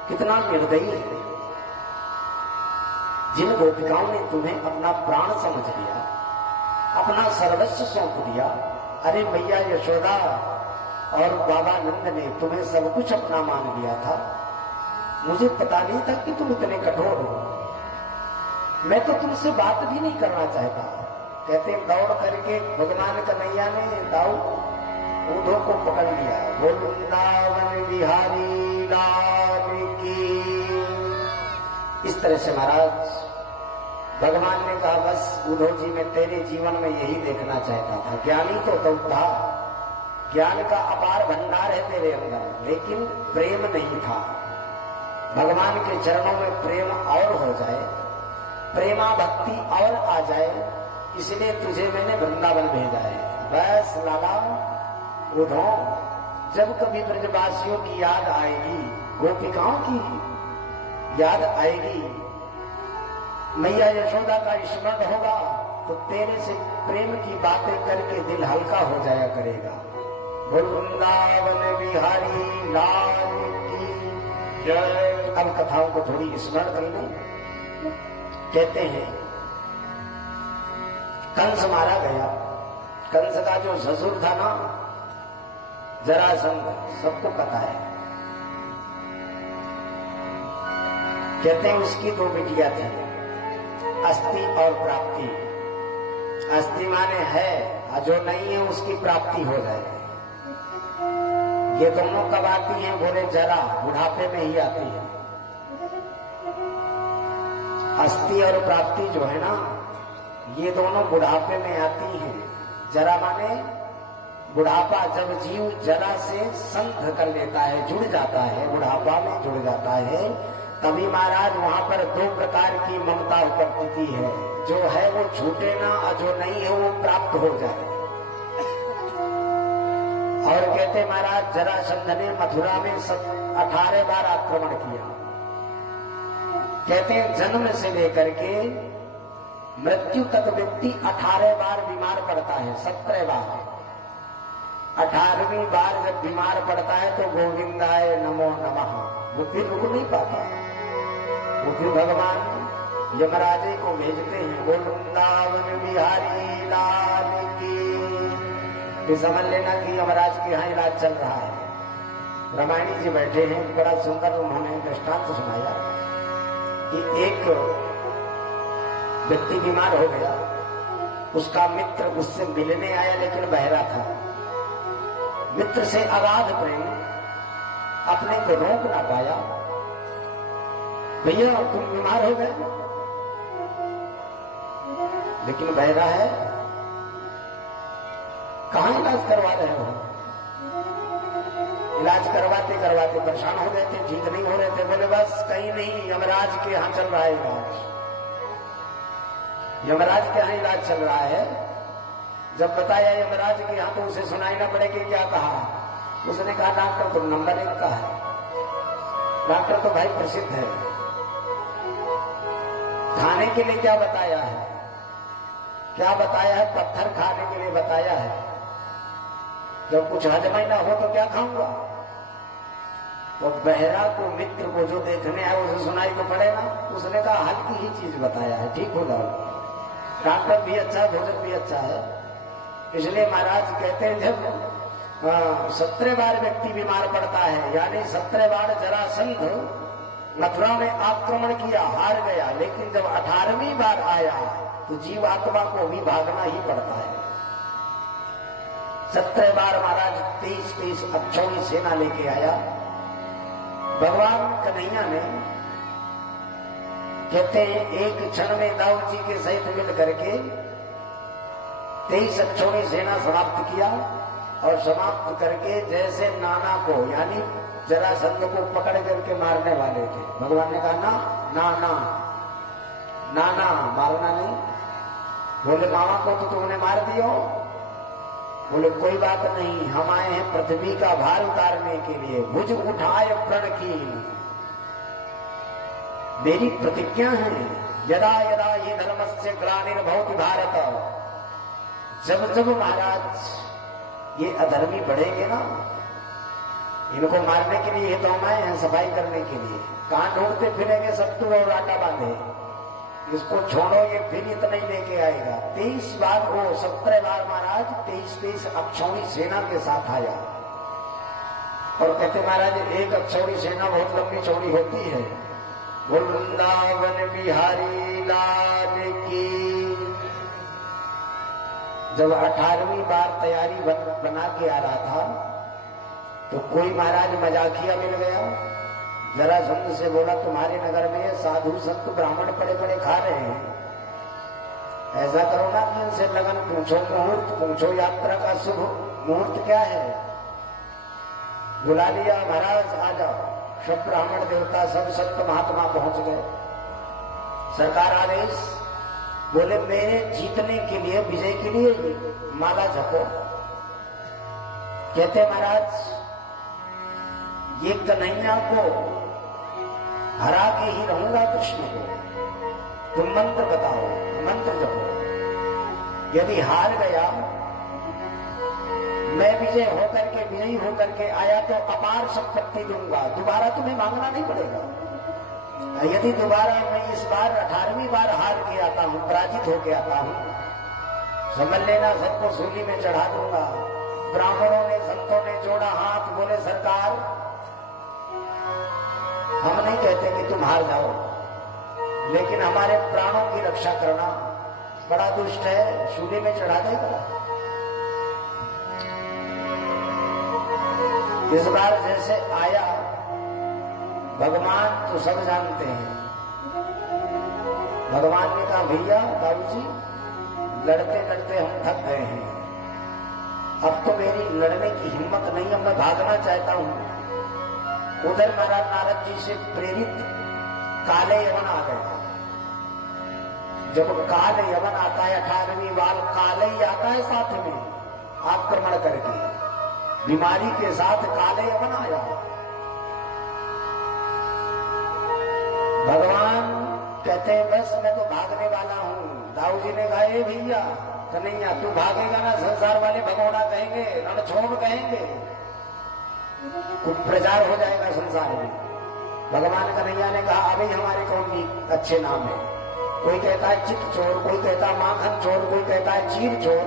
कितना निर्दयी है। जिन गोपिकाओं ने तुम्हें अपना प्राण समझ लिया, अपना सर्वस्व सौंप दिया, अरे मैया यशोदा और बाबा नंद ने तुम्हें सब कुछ अपना मान लिया था, मुझे पता नहीं था कि तुम इतने कठोर हो। मैं तो तुमसे बात भी नहीं करना चाहता। कहते दौड़ करके भगवान कन्हैया ने दाऊ उद्धव को पकड़ लिया। बोल वृंदावन बिहारी लाल की। इस तरह से महाराज भगवान ने कहा बस उद्धव जी मैं तेरे जीवन में यही देखना चाहता था। ज्ञानी तो था, ज्ञान का अपार भंडार है तेरे अंदर, लेकिन प्रेम नहीं था। भगवान के चरणों में प्रेम और हो जाए, प्रेमा भक्ति और आ जाए, इसलिए तुझे मैंने वृंदावन भेजा है। बस लाला उद्धव, जब कभी ब्रजवासियों की याद आएगी, गोपिकाओं की याद आएगी, मैया यशोदा का स्मरण होगा, तो तेरे से प्रेम की बातें करके दिल हल्का हो जाया करेगा। बोल वृंदावन बिहारी लाल की जय। अब कथाओं को थोड़ी स्मरण कर लें। कहते हैं कंस मारा गया। कंस का जो ससुर था ना जरासंध, सबको पता है। कहते हैं उसकी दो बेटियां थी, अस्ति और प्राप्ति। अस्ति माने है, और जो नहीं है उसकी प्राप्ति हो जाए। ये दोनों कब आती हैं? बोले जरा बुढ़ापे में ही आती है। अस्ति और प्राप्ति जो है ना, ये दोनों बुढ़ापे में आती हैं। जरा माने बुढ़ापा, जब जीव जरा से संध कर लेता है, जुड़ जाता है, बुढ़ापा में जुड़ जाता है, तभी महाराज वहां पर दो प्रकार की ममता उपस्थिति है। जो है वो छूटे ना, और जो नहीं है वो प्राप्त हो जाए। और कहते महाराज जरासंध ने मथुरा में 18 बार आक्रमण किया। कहते हैं जन्म से लेकर के मृत्यु तक व्यक्ति 18 बार बीमार पड़ता है, 17 बार। 18वीं बार जब बीमार पड़ता है तो गोविंदाय नमो नमः, वो फिर रुक नहीं पाता। वो फिर भगवान यमराजे को भेजते हैं, बोल वृंदावन बिहारी लाल की। फिर समझ लेना कि यमराज के यहाँ इलाज चल रहा है। रामायणी जी बैठे हैं, बड़ा सुंदर उन्होंने दृष्टांत सुनाया कि एक व्यक्ति बीमार हो गया, उसका मित्र उससे मिलने आया, लेकिन बहरा था। मित्र से अगाध प्रेम, अपने को रोक ना पाया। भैया तुम बीमार हो गए, लेकिन बहरा है, कहां इलाज करवा रहे हो? इलाज करवाते करवाते परेशान हो गए थे, ठीक नहीं हो रहे थे। बोले बस कहीं नहीं, यमराज के यहाँ चल रहा है इलाज। यमराज के यहाँ इलाज चल रहा है। जब बताया यमराज के यहाँ, तो उसे सुनाई ना पड़े कि क्या कहा। उसने कहा डॉक्टर तो नंबर 1 का है, डॉक्टर तो भाई प्रसिद्ध है। खाने के लिए क्या बताया है? क्या बताया है? पत्थर खाने के लिए बताया है। जब कुछ हजम ही ना हो तो क्या खाऊंगा? वो बहरा को, मित्र को जो देखने आए उसे सुनाई तो पड़े ना। उसने कहा हल्की ही चीज बताया है, ठीक हो जाओगे। डॉक्टर भी अच्छा है, भोजन भी अच्छा है। इसलिए महाराज कहते हैं जब 17 बार व्यक्ति बीमार पड़ता है, यानी 17 बार जरासंध मथुरा में आक्रमण किया, हार गया, लेकिन जब 18वीं बार आया तो जीव आत्मा को भी भागना ही पड़ता है। 17 बार महाराज 23 अक्षौणी सेना लेके आया। भगवान कन्हैया ने कहते हैं एक क्षण में दाऊ जी के सहित मिल करके 23 अक्षौणी सेना समाप्त किया, और समाप्त करके जैसे नाना को, यानी जरासंध को पकड़ करके मारने वाले थे, भगवान ने कहा ना नाना नाना मारना नहीं। बोले मामा को तो तुमने मार दियो। बोले कोई बात नहीं, हम आए हैं पृथ्वी का भार उतारने के लिए, भुज उठाए प्रण की। मेरी प्रतिज्ञा है, यदा यदा ये धर्मस्य ग्लानिर्भवति भारत, जब जब महाराज ये अधर्मी बढ़ेंगे ना, इनको मारने के लिए तो हम आए हैं, सफाई करने के लिए। कहां ढूंढते फिरेंगे सत्तू और आटा बांधे, इसको छोड़ो, ये फिर इतना ही लेके आएगा। 23 बार वो 17 बार महाराज 23 अक्षौणी सेना के साथ आया और कहते महाराज एक अक्षौणी सेना बहुत लंबी चौड़ी होती है। वृंदावन बिहारी लाल की। जब 18वीं बार तैयारी बना के आ रहा था तो कोई महाराज मजाकिया मिल गया, जरासंध से बोला तुम्हारे नगर में साधु संत ब्राह्मण पड़े पड़े खा रहे हैं, ऐसा करो ना कि इनसे लगन पूछो, मुहूर्त पूछो, यात्रा का शुभ मुहूर्त क्या है। बुला लिया, महाराज आ जाओ। सब ब्राह्मण देवता सब संत महात्मा पहुंच गए। सरकार आदेश, बोले मेरे जीतने के लिए, विजय के लिए माला जपो। कहते महाराज ये कन्हैया को हरा के ही रहूंगा, कृष्ण को, तुम मंत्र बताओ, मंत्र जपो। यदि हार गया, मैं विजय होकर के, विजयी होकर के आया तो अपार संपत्ति दूंगा, दोबारा तुम्हें मांगना नहीं पड़ेगा। यदि दोबारा मैं इस बार 18वीं बार हार के आता हूं, पराजित होके आता हूं, समझ लेना सबको सूली में चढ़ा दूंगा। ब्राह्मणों ने, संतों ने जोड़ा हाथ, बोले सरकार हम नहीं कहते कि तुम हार जाओ, लेकिन हमारे प्राणों की रक्षा करना, बड़ा दुष्ट है, शूली में चढ़ा देगा। इस बार जैसे आया भगवान तो सब जानते हैं। भगवान ने कहा भैया बाबूजी लड़ते लड़ते हम थक गए हैं, अब तो मेरी लड़ने की हिम्मत नहीं, अब मैं भागना चाहता हूं। उधर महाराज नारद जी से प्रेरित काले यवन आ गए। जब काल यवन आता है 18वीं बार, काले ही आता है साथ में आक्रमण करके, बीमारी के साथ काले यवन आया। भगवान कहते हैं बस मैं तो भागने वाला हूं। दाऊ जी ने कहा ए भैया कन्हैया तू भागेगा ना, संसार वाले भगोड़ा कहेंगे, रणछोड़ कहेंगे, कुछ प्रचार हो जाएगा संसार में। भगवान कन्हैया ने कहा अभी हमारे कौन भी अच्छे नाम है, कोई कहता है चित चोर, कोई कहता है माखन चोर, कोई कहता है चीर चोर।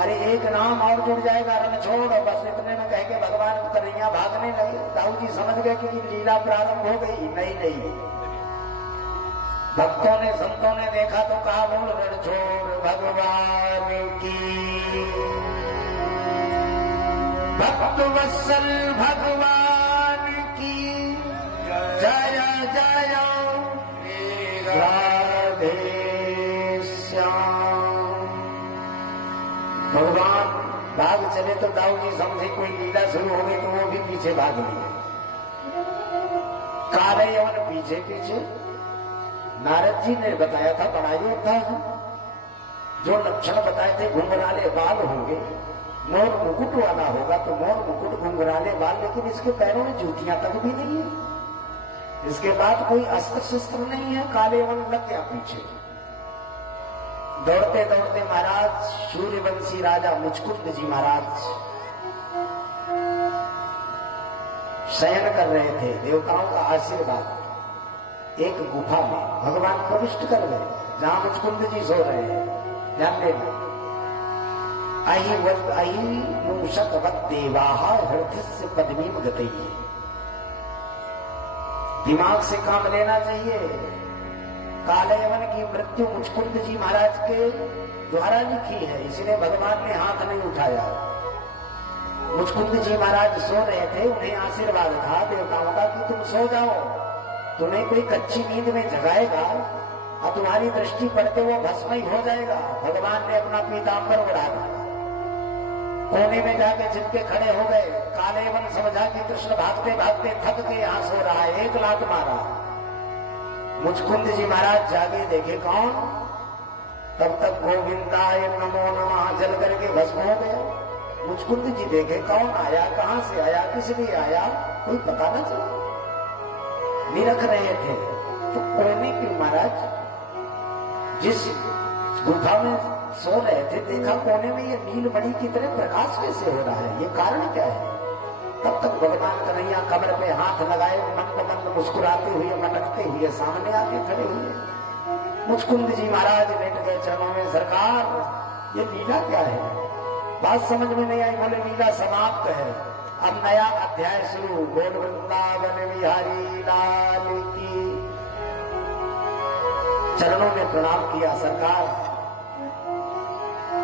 अरे एक नाम और जुड़ जाएगा, रणछोड़। बस इतने में कह के भगवान कन्हैया भागने लगे। दाऊ जी समझ गए कि लीला प्रारंभ हो गई। नहीं, भक्तों ने, संतों ने देखा तो कहा बोल रणछोड़ भगवान की, भक्त वत्सल भगवान की जय जय राधे श्याम। भगवान भाग चले तो दाऊ जी समझे कोई लीला शुरू हो गई, तो वो भी पीछे भाग लिए। काले यवन पीछे पीछे। नारद जी ने बताया था बड़ा योद्धा है, जो लक्षण बताए थे घुंघराले बाल होंगे, मोर मुकुट वाला होगा, तो मोर मुकुट घुंघराले बाल, लेकिन इसके पैरों में जूतियां तक भी नहीं है। इसके बाद कोई अस्त्र शस्त्र नहीं है। काले वन लग गया पीछे। दौड़ते दौड़ते महाराज सूर्यवंशी राजा मुचकुंद जी महाराज शयन कर रहे थे, देवताओं का आशीर्वाद। एक गुफा में भगवान प्रविष्ट कर गए, जहां मुचकुंद जी सो रहे हैं। ध्यान देना, अहि मूषकवत् देवाः हृदयस्य पद्मीं गतैः। दिमाग से काम लेना चाहिए। काले यवन की मृत्यु मुचकुंद जी महाराज के द्वारा लिखी है, इसलिए भगवान ने हाथ नहीं उठाया। मुचकुंद जी महाराज सो रहे थे, उन्हें आशीर्वाद था देवताओं का कि तुम सो जाओ, तुम्हें कोई कच्ची नींद में जगाएगा और तुम्हारी दृष्टि पड़ते वो भस्म ही हो जाएगा। भगवान ने अपना पीताम्बर उड़ा दिया, कोने में जाके चिपके खड़े हो गए। काले वन समझा कि कृष्ण भागते भागते थक के यहां सो रहा है, एक लात मारा। मुचकुंद जी महाराज जागे, देखे कौन, तब तक गोविंदाय नमो नमः जल करके भस्म हो गया। मुचकुंद जी देखे कौन आया, कहां से आया, किस लिए आया, कोई पता न चला। निरख रहे थे तो कोने पे महाराज जिस गुफा में सो रहे थे, देखा कोने में ये नीलमणि की तरह प्रकाश कैसे हो रहा है, ये कारण क्या है। तब तक भगवान कन्हैया कमर पे हाथ लगाए मंद मुस्कुराते हुए मटकते हुए सामने आके खड़े हुए। मुचकुंद जी महाराज लेट गए चरणों में, सरकार ये लीला क्या है। बात समझ में नहीं आई, बोले लीला समाप्त है, अब नया अध्याय शुरू। बोल वृंदावन बिहारी लाल की। चरणों में प्रणाम किया, सरकार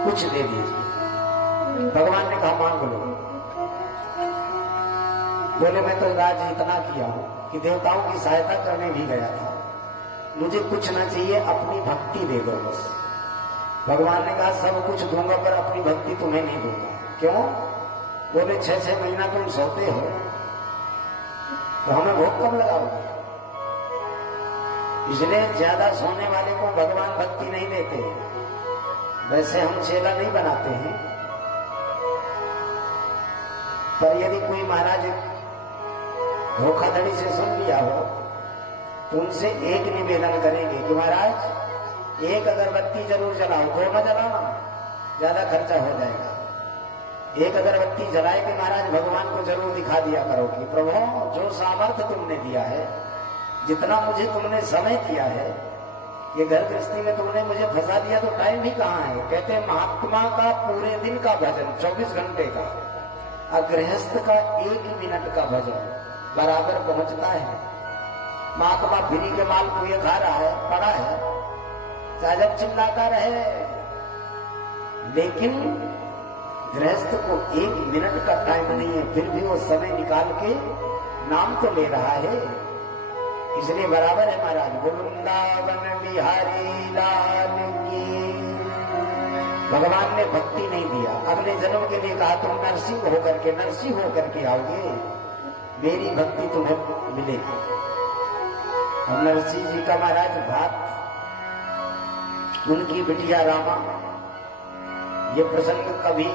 कुछ दे दीजिए। भगवान ने कहा मांग लो। बोले मैं तो राज इतना किया हूं कि देवताओं की सहायता करने भी गया था, मुझे कुछ ना चाहिए, अपनी भक्ति दे दो बस। भगवान ने कहा सब कुछ दूंगा पर अपनी भक्ति तुम्हें नहीं दूंगा। क्यों? बोले 6-6 महीना तुम सोते हो तो हमें भोग कब लगाओगे। इसलिए ज्यादा सोने वाले को भगवान भक्ति नहीं देते। वैसे हम चेला नहीं बनाते हैं, पर यदि कोई महाराज धोखाधड़ी से सुन लिया हो तो उनसे एक निवेदन करेंगे कि महाराज एक अगरबत्ती जरूर जलाओ, 2 न जलाना, ज्यादा खर्चा हो जाएगा। एक अगरबत्ती जलाए कि महाराज भगवान को जरूर दिखा दिया करो कि प्रभु जो सामर्थ्य तुमने दिया है, जितना मुझे तुमने समय दिया है, ये घर गृहस्थी में तुमने मुझे फंसा दिया तो टाइम ही कहाँ है। कहते हैं महात्मा का पूरे दिन का भजन 24 घंटे का, और गृहस्थ का 1 मिनट का भजन बराबर पहुंचता है। महात्मा फ्री के माल पुए खा रहा है, पड़ा है, चाहे जब चिल्लाता रहे, लेकिन गृहस्थ को 1 मिनट का टाइम नहीं है, फिर भी वो समय निकाल के नाम तो ले रहा है। इसलिए बराबर है महाराज। वृंदावन बिहारी लाल की। भगवान ने भक्ति नहीं दिया, अगले जन्म के लिए कहा तुम नरसिंह होकर के आओगे, मेरी भक्ति तुम्हें मिलेगी। और नरसिंह जी का महाराज बात, उनकी बिटिया रामा, ये प्रसंग कभी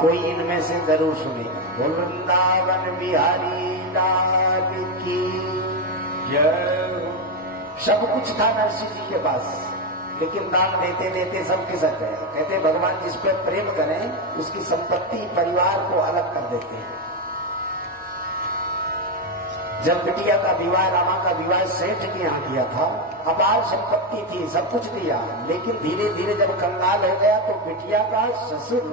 कोई इनमें से जरूर सुनेगा। बोल वृंदावन बिहारी लाल की जय। सब कुछ था नरसिंह जी के पास, लेकिन दान देते देते सब खिसक गया। कहते भगवान जिस पर प्रेम करें उसकी संपत्ति परिवार को अलग कर देते हैं। जब बिटिया का विवाह, रामा का विवाह सेठ के यहाँ किया था, अपार संपत्ति थी, सब कुछ दिया, लेकिन धीरे धीरे जब कंगाल हो गया तो बिटिया का ससुर,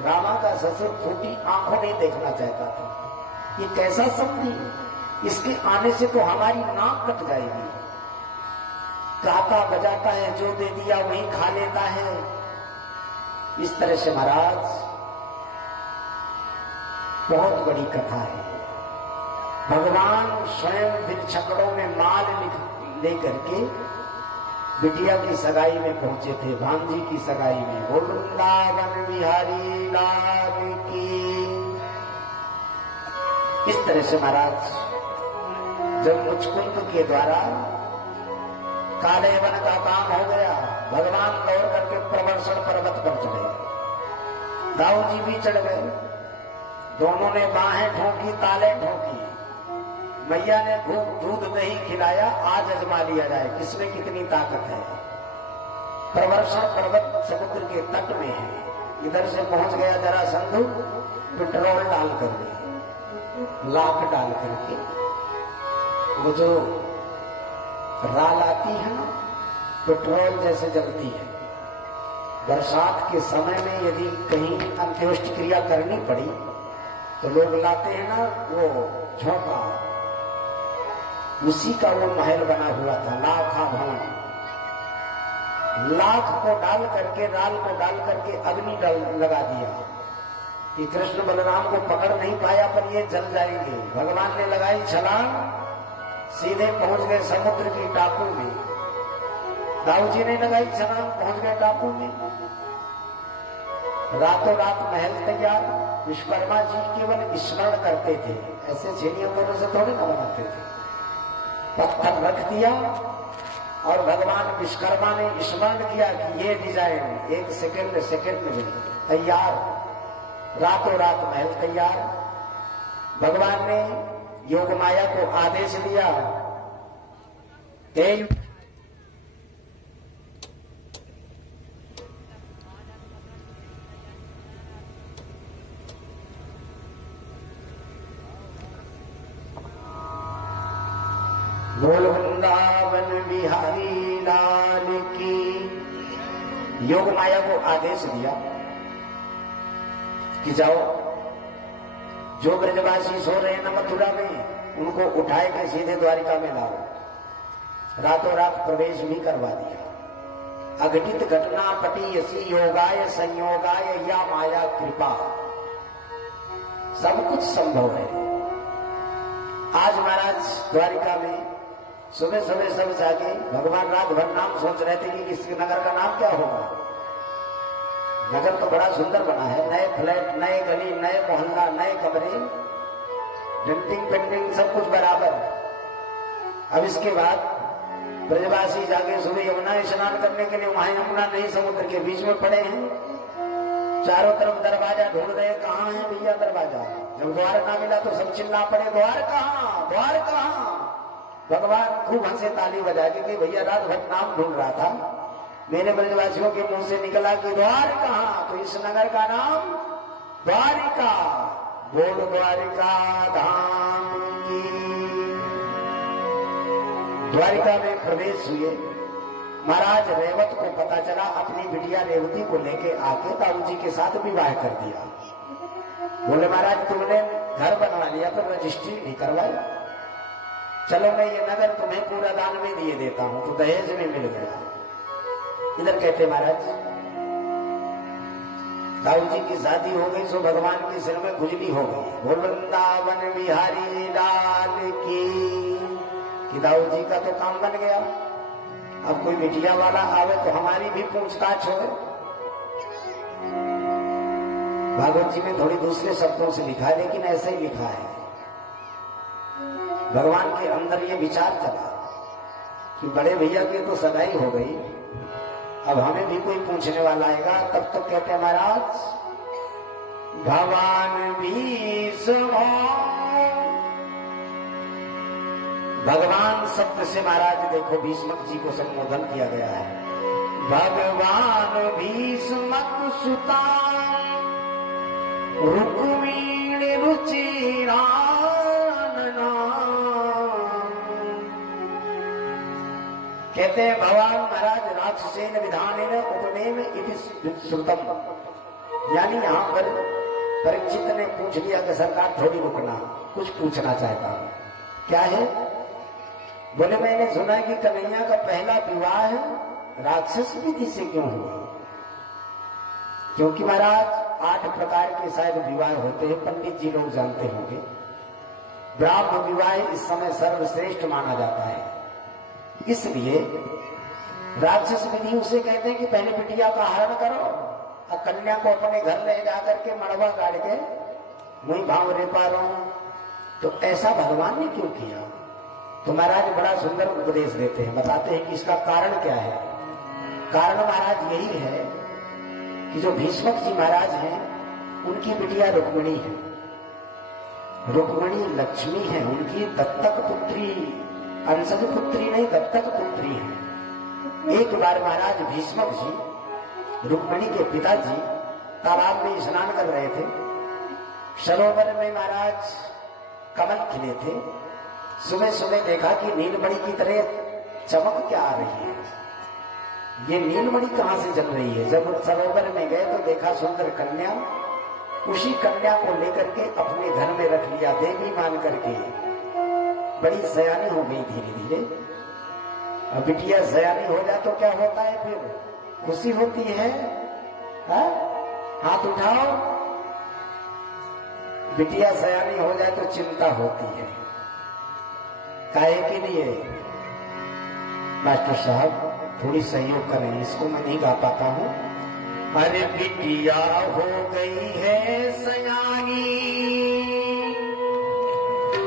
रामा का ससुर फूटी आंखों नहीं देखना चाहता था। ये कैसा समझी, इसके आने से तो हमारी नाक कट जाएगी। गाता बजाता है, जो दे दिया वही खा लेता है। इस तरह से महाराज बहुत बड़ी कथा है। भगवान स्वयं फिर छकड़ों में माल लेकर के बिटिया की सगाई में पहुंचे थे, भांजी की सगाई में। बोल वृंदावन बिहारी लाल की। इस तरह से महाराज जब मुचकुंद के द्वारा काले वन का काम हो गया, भगवान दौड़ करके प्रवर्षण पर्वत पर चढ़े, दाऊ जी भी चढ़ गए। दोनों ने बाहें ठोकी, ताले ठोकी। मैया ने दूध दही खिलाया, आज अजमा लिया जाए किसमें कितनी ताकत है। प्रवर्षण पर्वत समुद्र के तट में है। इधर से पहुंच गया जरासंध, पेट्रोल डाल करके, लाख डाल करके, वो जो राल आती है ना, पेट्रोल जैसे जलती है। बरसात के समय में यदि कहीं अंत्येष्टि क्रिया करनी पड़ी तो लोग लाते हैं ना वो झोंका, उसी का वो महल बना हुआ था, लाखा भवन। लाख को डाल करके, राल को डाल करके अग्नि लगा दिया कि कृष्ण बलराम को पकड़ नहीं पाया पर ये जल जाएंगे। भगवान ने लगाई छलांग, सीधे पहुंच गए समुद्र की टापू में। दाऊ जी ने लगाई छलांग, पहुंच गए टापू में। रातों रात महल तैयार। विश्वकर्मा जी केवल स्मरण करते थे, ऐसे झेलियों में से थोड़ी ना बनाते थे। पत्थर रख दिया और भगवान विश्वकर्मा ने स्मरण किया कि ये डिजाइन 1 सेकंड में तैयार। रातों रात महल तैयार। भगवान ने योग माया को आदेश दिया, बोल वृंदावन बिहारी लाल की। योग माया को आदेश दिया कि जाओ, जो ब्रजवासी सो रहे हैं न मथुरा में, उनको उठाए के सीधे द्वारिका में लाओ। रातों रात प्रवेश भी करवा दिया। अघटित घटना पटीयसी योगाय संयोगाय या माया कृपा। सब कुछ संभव है। आज महाराज द्वारिका में सुबह सुबह सब जाके भगवान रात भर नाम सोच रहे थे कि इस नगर का नाम क्या होगा। नगर तो बड़ा सुंदर बना है, नए फ्लैट, नए गली, नए मोहल्ला, नए कमरे, डेंटिंग पेंटिंग सब कुछ बराबर। अब इसके बाद ब्रजवासी जाके सुबह यमुना स्नान करने के लिए, वहां यमुना नहीं समुद्र के बीच में पड़े हैं। चारों तरफ दरवाजा ढूंढ रहे, कहाँ है भैया दरवाजा। जब द्वार ना मिला तो सब चिल्ला पड़े, द्वार कहाँ, द्वार कहाँ। भगवान खूब हंसे ताली बजा के कि भैया रात भर नाम ढूंढ रहा था, मेरे ब्रजवासियों के मुंह से निकला कि द्वार कहाँ, तो इस नगर का नाम द्वारिका। बोल द्वारिका धाम की। द्वारिका में प्रवेश हुए। महाराज रेवत को पता चला, अपनी बिटिया रेवती को लेके आके ताऊ जी के साथ विवाह कर दिया। बोले महाराज तुमने घर बनवा लिया तो रजिस्ट्री नहीं करवाई, चलो मैं ये नगर तुम्हें पूरा दान में दिए देता हूं। तो दहेज में मिल गया। इधर कहते महाराज ताऊ जी की शादी हो गई, सो भगवान के सिर में खुजली हो गई। बोल वृंदावन बिहारी लाल की। दाऊ जी का तो काम बन गया। अब कोई बिटिया वाला आवे तो हमारी भी पूछताछ हो। भागवत जी में थोड़ी दूसरे शब्दों से लिखा है, लेकिन ऐसे ही लिखा है। भगवान के अंदर ये विचार चला कि बड़े भैया की तो सगाई हो गई, अब हमें भी कोई पूछने वाला आएगा। तब तक कहते हैं महाराज भगवान भी भगवान शब्द से महाराज देखो भीष्मक जी को संबोधन किया गया है। भगवान भीष्मक सुता रुक्मिणी रुचिरानना। कहते हैं भगवान महाराज राक्षसेन विधानेन उपनेम इति श्रुतम। यानी यहां पर परीक्षित ने पूछ लिया कि सरकार थोड़ी रुकना, कुछ पूछना चाहता हूं। क्या है? बोले मैंने सुना है कि कन्हैया का पहला विवाह राक्षस विधि से क्यों हुआ? क्योंकि महाराज 8 प्रकार के शायद विवाह होते हैं, पंडित जी लोग जानते होंगे। ब्राह्म विवाह इस समय सर्वश्रेष्ठ माना जाता है, इसलिए राक्षस विधि उसे कहते हैं कि पहले बिटिया का हरण करो और कन्या को अपने घर ले जाकर के मड़वा गाड़ के मुई भाव रे पा रहा हूं। तो ऐसा भगवान ने क्यों किया? तो महाराज बड़ा सुंदर उपदेश देते हैं, बताते हैं कि इसका कारण क्या है। कारण महाराज यही है कि जो भीष्मक जी महाराज हैं उनकी बिटिया रुक्मिणी है। रुक्मिणी लक्ष्मी है, उनकी दत्तक पुत्री, अंशज पुत्री नहीं दत्तक पुत्री है। एक बार महाराज भीष्मक जी रुक्मिणी के पिताजी तालाब में स्नान कर रहे थे। सरोवर में महाराज कमल खिले थे। सुबह सुबह देखा कि नीलमणि की तरह चमक क्या आ रही है, ये नीलमणि कहां से जल रही है। जब सरोवर में गए तो देखा सुंदर कन्या, उसी कन्या को लेकर के अपने घर में रख लिया, देवी मान करके। बड़ी सयानी हो गई धीरे धीरे। अब बिटिया सयानी हो जाए तो क्या होता है? फिर खुशी होती है, हाथ उठाओ। बिटिया सयानी हो जाए तो चिंता होती है। काहे के लिए? मास्टर साहब थोड़ी सहयोग करें, इसको मैं नहीं गा पाता हूं। अरे बिटिया हो गई है सयानी,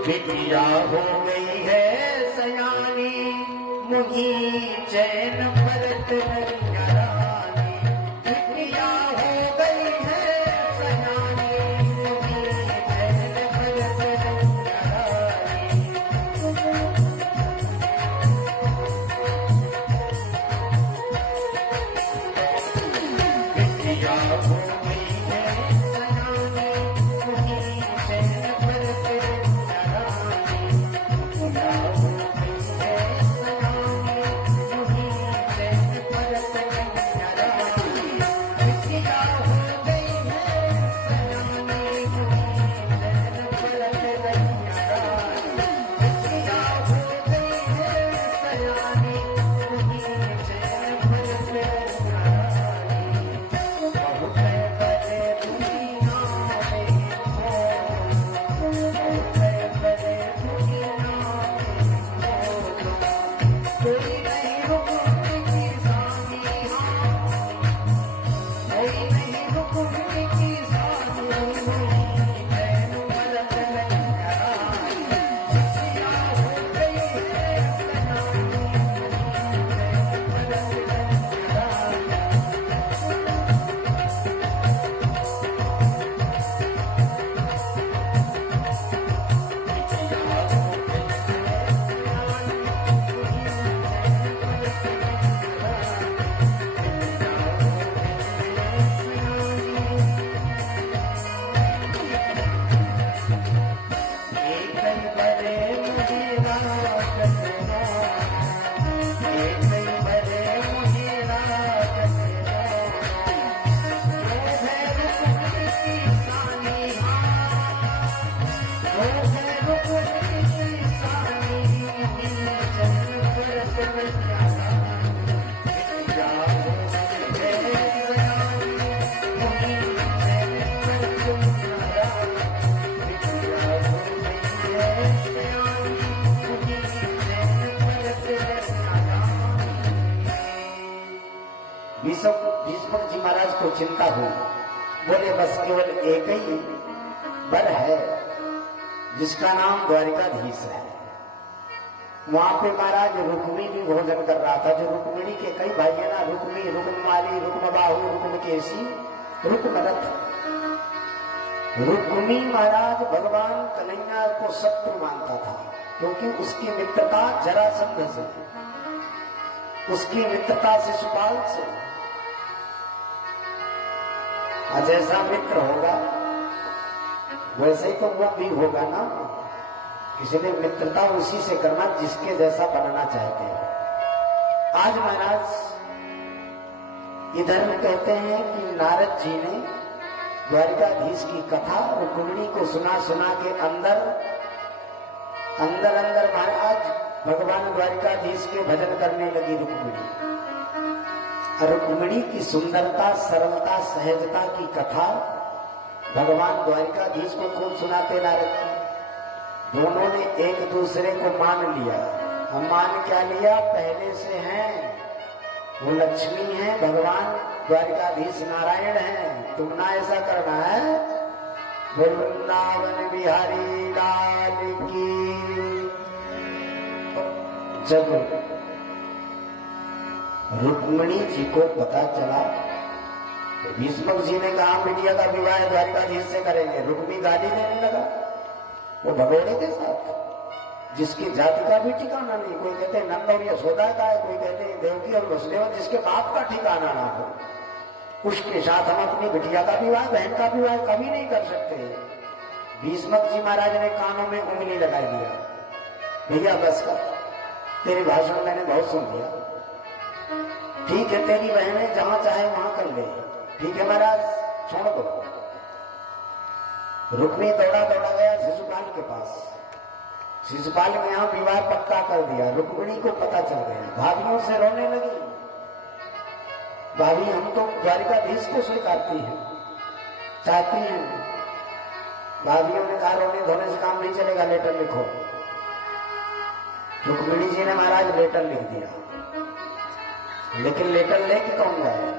बिटिया हो गई है सयानी, मुही चैन परत नरिया रानी। बिटिया हो गई है सयानी, मुही चैन परत नरिया रानी। बिटिया हो गई है सयानी, मुही चैन परत नरिया रानी। बिटिया हो गई है भरे मुझे रात एक भरे मुझे रात भीष्म जी महाराज को चिंता हुई। बोले बस केवल एक ही वर है जिसका नाम द्वारिकाधीश है। वहां पे महाराज रुक्मी भी भोजन कर रहा था। जो रुक्मिणी के कई भाई है ना, रुक्मी, रुक्ममाली, रुक्मबाहु, रुक्मकेशी, रुक्मरथ। रुक्मी महाराज भगवान कन्हैया को शत्रु मानता था क्योंकि उसकी मित्रता जरासंध से, उसकी मित्रता शिशुपाल से। जैसा मित्र होगा वैसे ही तो वो भी होगा ना। इसलिए मित्रता उसी से करना जिसके जैसा बनना चाहते हैं। आज महाराज इधर कहते हैं कि नारद जी ने द्वारिकाधीश की कथा रुक्मिणी को सुना के अंदर महाराज भगवान द्वारिकाधीश के भजन करने लगी रुक्मिणी। रुक्मिणी की सुंदरता, सरलता, सहजता की कथा भगवान द्वारिकाधीश को खूब सुनाते नारद जी। दोनों ने एक दूसरे को मान लिया। हम मान क्या लिया? पहले से हैं, वो लक्ष्मी है, भगवान द्वारिकाधीश नारायण है। तुम ना ऐसा करना है। वृंदावन बिहारी लाल की। जब रुक्मिणी जी को पता चला तो भीष्म जी ने कहा बिटिया का विवाह द्वारिकाधीश से करेंगे। रुक्मी गाली देने लगा वो भगोड़े के साथ, जिसकी जाति का भी ठिकाना नहीं। कोई कहते हैं नंद और यशोदा का है, कोई कहते हैं देवकी और वसुदेव, जिसके बाप का ठिकाना ना हो, उसके साथ हम अपनी बिटिया का विवाह, बहन का विवाह कभी नहीं कर सकते। भीष्म जी महाराज ने कानों में उंगली लगाई दिया, भैया बस कर, तेरे भाषण मैंने बहुत सुन लिया। ठीक है, तेरी बहन है, जहां चाहे वहां कर ले। ठीक है महाराज, छोड़ दो। रुक्मी दौड़ा गया शिशुपाल के पास। शिशुपाल ने यहां विवाह पक्का कर दिया। रुक्मिणी को पता चल गया, भाभियों से रोने लगी। भाभी हम तो द्वारिकाधीश को स्वीकारती हैं, चाहती हैं। भाभियों ने कहा रोने धोने से काम नहीं चलेगा, लेटर लिखो। रुक्मिणी जी ने महाराज लेटर लिख दिया। लेकिन लेटर लेके कौन जाए?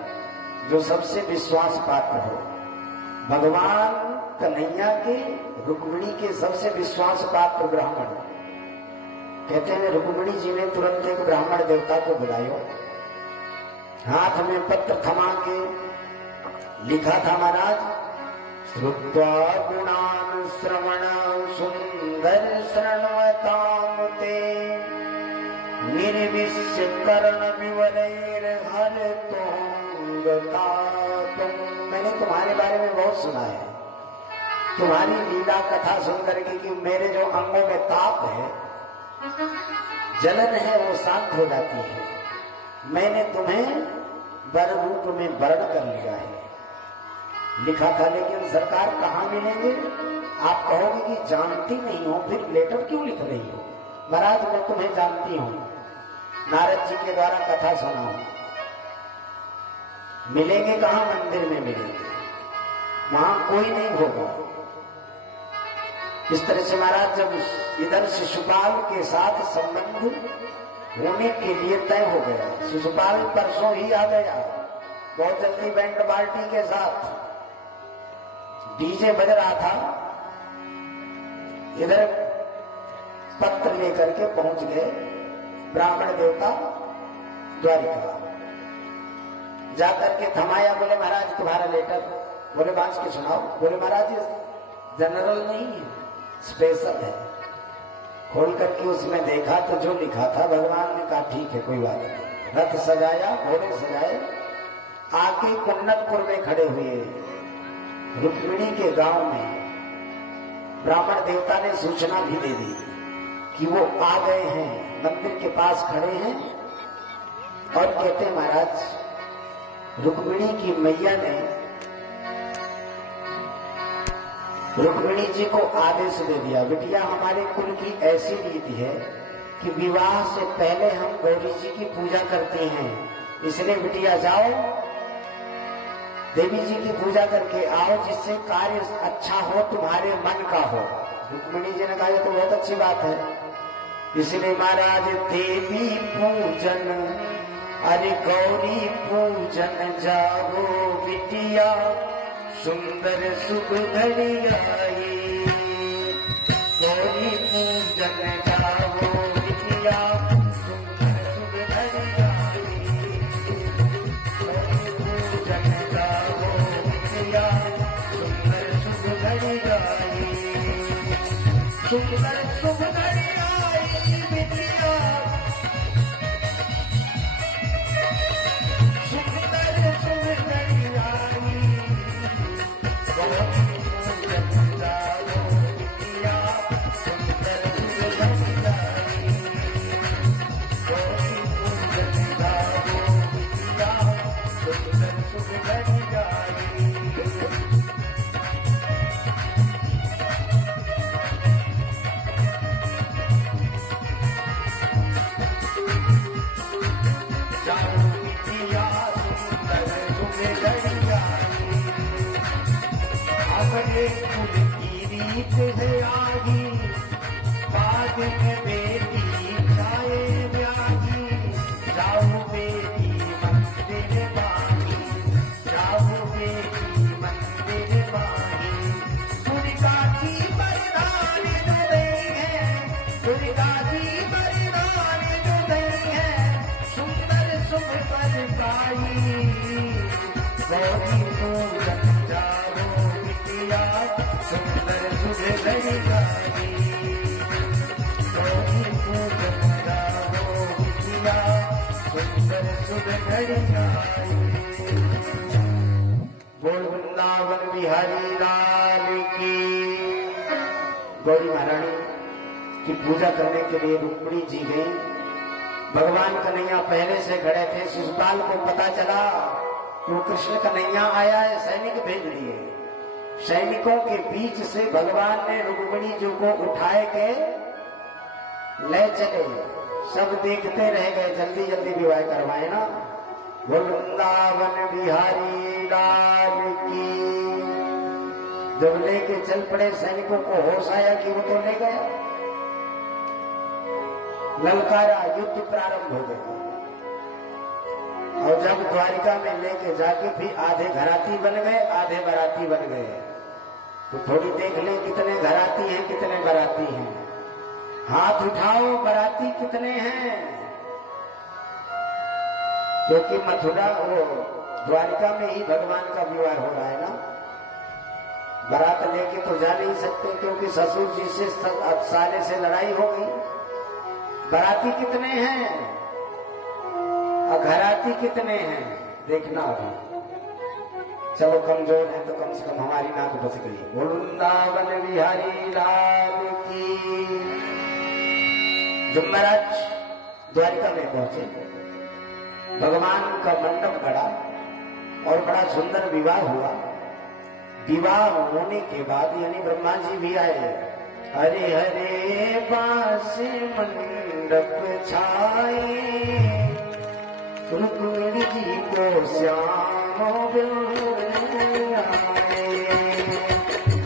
जो सबसे विश्वास पात्र हो। भगवान कन्हैया के, रुक्मिणी के सबसे विश्वास पात्र ब्राह्मण। कहते हैं रुक्मिणी जी ने तुरंत एक ब्राह्मण देवता को बुलायो, हाथ में पत्र थमा के लिखा था महाराज, श्रुत्वा गुणान श्रवण सुंदर शृण्वताम ते निर्विश्य कर्ण विवरैर हर तुंगता। मैंने तुम्हारे बारे में बहुत सुना है, तुम्हारी लीला कथा सुनकर के कि मेरे जो अंगों में ताप है, जलन है, वो शांत हो जाती है। मैंने तुम्हें वर रूप में वर्ण कर लिया है। लिखा था, लेकिन सरकार कहाँ मिलेंगे? आप कहोगे कि जानती नहीं हो, फिर लेटर क्यों लिख रही हो? महाराज मैं तुम्हें जानती हूं, नारद जी के द्वारा कथा सुना हूं। मिलेंगे कहाँ? मंदिर में मिलेंगे, वहां कोई नहीं होगा। इस तरह से महाराज जब इधर शिशुपाल के साथ संबंध होने के लिए तय हो गया, शिशुपाल परसों ही आ गया, बहुत जल्दी बैंड पार्टी के साथ, डीजे बज रहा था। इधर पत्र लेकर के पहुंच गए ब्राह्मण देवता द्वारिका। जाकर के थमाया, बोले महाराज तुम्हारा लेटर। बोले बांच के सुनाओ। बोले महाराज जनरल नहीं है, स्पेशल है। खोल करके उसमें देखा तो जो लिखा था, भगवान ने कहा ठीक है कोई बात नहीं। रथ सजाया, घोड़े सजाए, आके कुन्नतपुर में खड़े हुए। रुक्मिणी के गांव में ब्राह्मण देवता ने सूचना भी दे दी कि वो आ गए हैं, मंदिर के पास खड़े हैं और कहते हैं महाराज रुक्मिणी की मैया ने रुक्मिणी जी को आदेश दे दिया, बिटिया हमारे कुल की ऐसी रीति है कि विवाह से पहले हम गौरी जी की पूजा करते हैं, इसलिए बिटिया जाओ देवी जी की पूजा करके आओ जिससे कार्य अच्छा हो, तुम्हारे मन का हो। रुक्मिणी जी ने कहा ये तो बहुत अच्छी बात है। इसलिए महाराज देवी पूजन अरे गौरी पूजन जागो बिटिया सुंदर शुभ घड़ी आई, गौरी पूजन जागो बिटिया सुंदर शुभ घड़ी आई, गौरी पूजन जागो बिटिया सुंदर शुभ घड़ी आई, सुंदर शुभ घड़ी आई बिटिया सुंदर शुभ घड़ी आई, गौरी पूजन जागो बिटिया सुंदर शुभ घड़ी आई, गौरी पूजन जागो बिटिया सुंदर शुभ घड़ी आई। जागो बिटिया सुंदर शुभ घड़ी आई, अपने कुल की रीत है आगी, बाद में बेटी जाए ब्याही, जाओ बेटी मंदिर बाही, जाओ बेटी मंदिर बाही, दुर्गा जी बरदान जो गई है, दुर्गा जी बरदान जो गई है, सुंदर शुभ पर गाई, गौरी पूजन जाओ बिटिया सुंदर शुभ घड़ी आई, गौरी पूजन जाओ बिटिया सुंदर शुभ घड़ी आई। बोल वृंदावन बिहारी लाल की। गौरी महारानी की पूजा करने के लिए रुक्मिणी जी गई। भगवान कन्हैया पहले से खड़े थे। शिशुपाल को पता चला कि वो कृष्ण कन्हैया आया है, सैनिक भेज दिए। सैनिकों के बीच से भगवान ने रुक्मिणी जी को उठाए के ले चले। सब देखते रह गए, जल्दी जल्दी विवाह करवाए ना। वृंदावन बिहारी लाल की। जब लेके चल पड़े सैनिकों को होश आया कि वो तो ले गया। ललकारा, युद्ध प्रारंभ हो गया। और जब द्वारिका में लेके जाके भी आधे घराती बन गए, आधे बराती बन गए। तो थोड़ी देख लें कितने घराती हैं, कितने बराती हैं। हाथ उठाओ, बराती कितने हैं। क्योंकि मथुरा वो द्वारिका में ही भगवान का विवाह हो रहा है ना। बारात लेके तो जा नहीं सकते क्योंकि ससुर जी से साले से लड़ाई हो गई। बाराती कितने हैं और घराती कितने हैं देखना अभी। चलो कमजोर है तो कम से कम हमारी नाक बच गई। वृंदावन बिहारी लाल की। जब महाराज द्वारिका में पहुंचे, भगवान का मंडप बड़ा और बड़ा सुंदर विवाह हुआ। विवाह होने के बाद यानी ब्रह्मा जी भी आए। हरे हरे बास मंडप छाए, रुक्मिणी जी को श्याम बिल्कुल आए।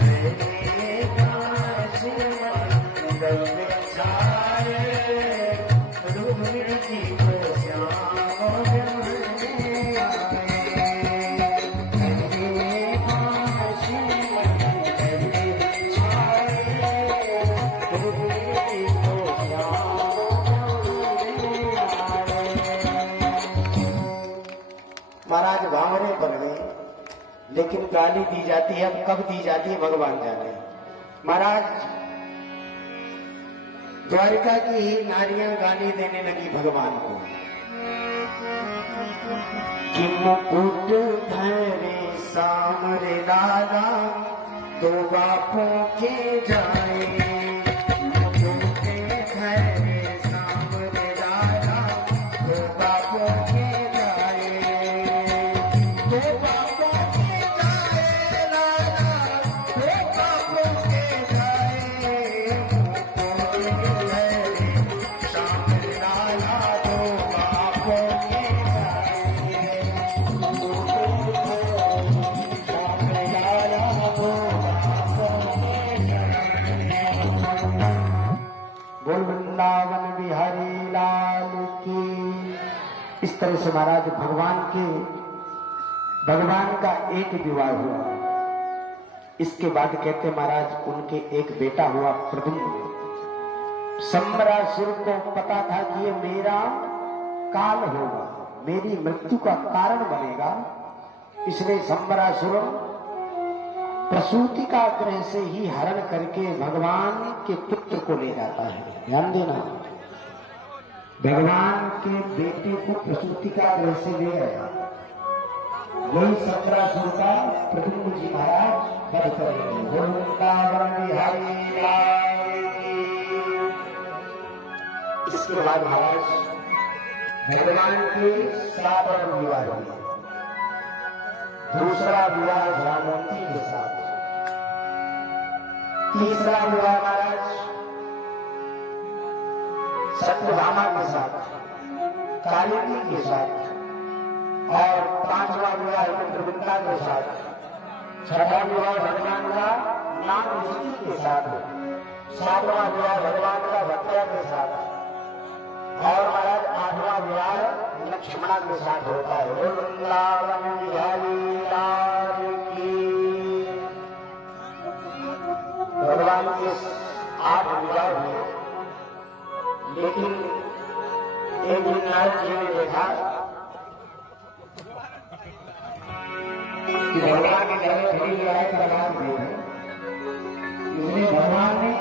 हरे बास मंडप छाए, रुक्मिणी जी को श्याम बिल्कुल आए। महाराज भांवरे बन गए, लेकिन गाली दी जाती है। अब कब दी जाती है भगवान जाने। महाराज द्वारिका की ही नारियां गाली देने लगी भगवान को कि मुकुट धरे सामरे लाला, दो बापों के जाए। मुकुट बोल वृंदावन बिहारी लाल की। इस तरह से महाराज भगवान का एक विवाह हुआ। इसके बाद कहते महाराज उनके एक बेटा हुआ प्रद्युम्न। सम्बरासुर को पता था कि ये मेरा काल होगा, मेरी मृत्यु का कारण बनेगा, इसलिए सम्बरासुर प्रसूति का ग्रह से ही हरण करके भगवान के पुत्र को ले जाता है। ध्यान देना, भगवान के बेटे को प्रसूति का ग्रह से ले गया। वही सम्बरासुर का प्रद्युम्न जी महाराज वध करेंगे। वृंदावन बिहारी लाल की। इसके बाद महाराज भगवान के 7 और विवाह हुए। दूसरा विवाह जामवंती के साथ, तीसरा विवाह महाराज सत्यभामा के साथ, कालिंदी के साथ, और 5वां विवाह मित्रविंदा के साथ, 6वां विवाह भगवान का नाम के साथ, 7वां विवाह भगवान का भक्तिया के साथ, और महाराज 8वां विवाह लक्ष्मणा के साथ होता है। वृंदावन बिहारी लाल की। भगवान के 8 विवाह हुए, लेकिन एक दिन नारद जी ने देखा कि भगवान के घर में बड़ी लड़ाई का आवाज हुई है। इसलिए भगवान ने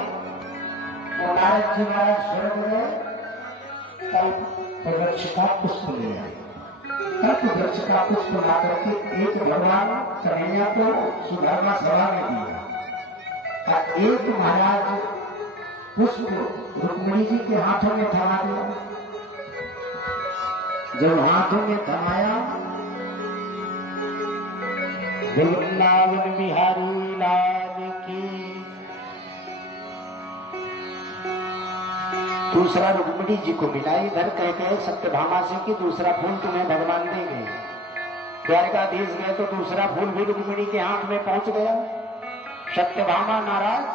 नारद जी महाराज स्वर्ग में कल्प वृक्ष का पुष्प ले आए। कल्प वृक्ष का पुष्प ला करके एक भगवान कन्हैया को सुदामा सभा में दिया, और एक महाराज पुष्प रुक्मिणी जी के हाथों में थमा दिया। जब हाथों में थमाया, वृंदावन बिहारी लाल की। दूसरा रुक्मिणी जी को मिला। इधर कहते हैं सत्यभामा से कि दूसरा फूल तुम्हें भगवान देंगे। द्वारकाधीश गए तो दूसरा फूल भी रुक्मिणी के हाथ में पहुंच गया। सत्यभामा नाराज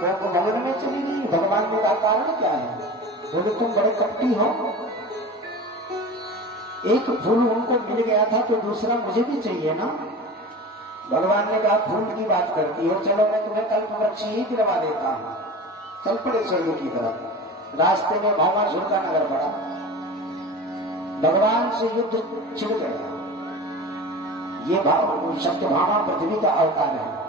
को भवन में चली गई। भगवान ने कहा कारण क्या है? बोले तुम बड़े कपटी हो। एक फूल उनको मिल गया था तो दूसरा मुझे भी चाहिए ना। भगवान ने कहा फूल की बात करती हो, चलो मैं तुम्हें कल्प वृक्ष ही दिलवा देता हूं। चल पड़े स्वर्ग की तरफ। रास्ते में भौमासुर का नगर पड़ा। भगवान से युद्ध छिड़ गया। ये सत्यभामा पृथ्वी का अवतार है।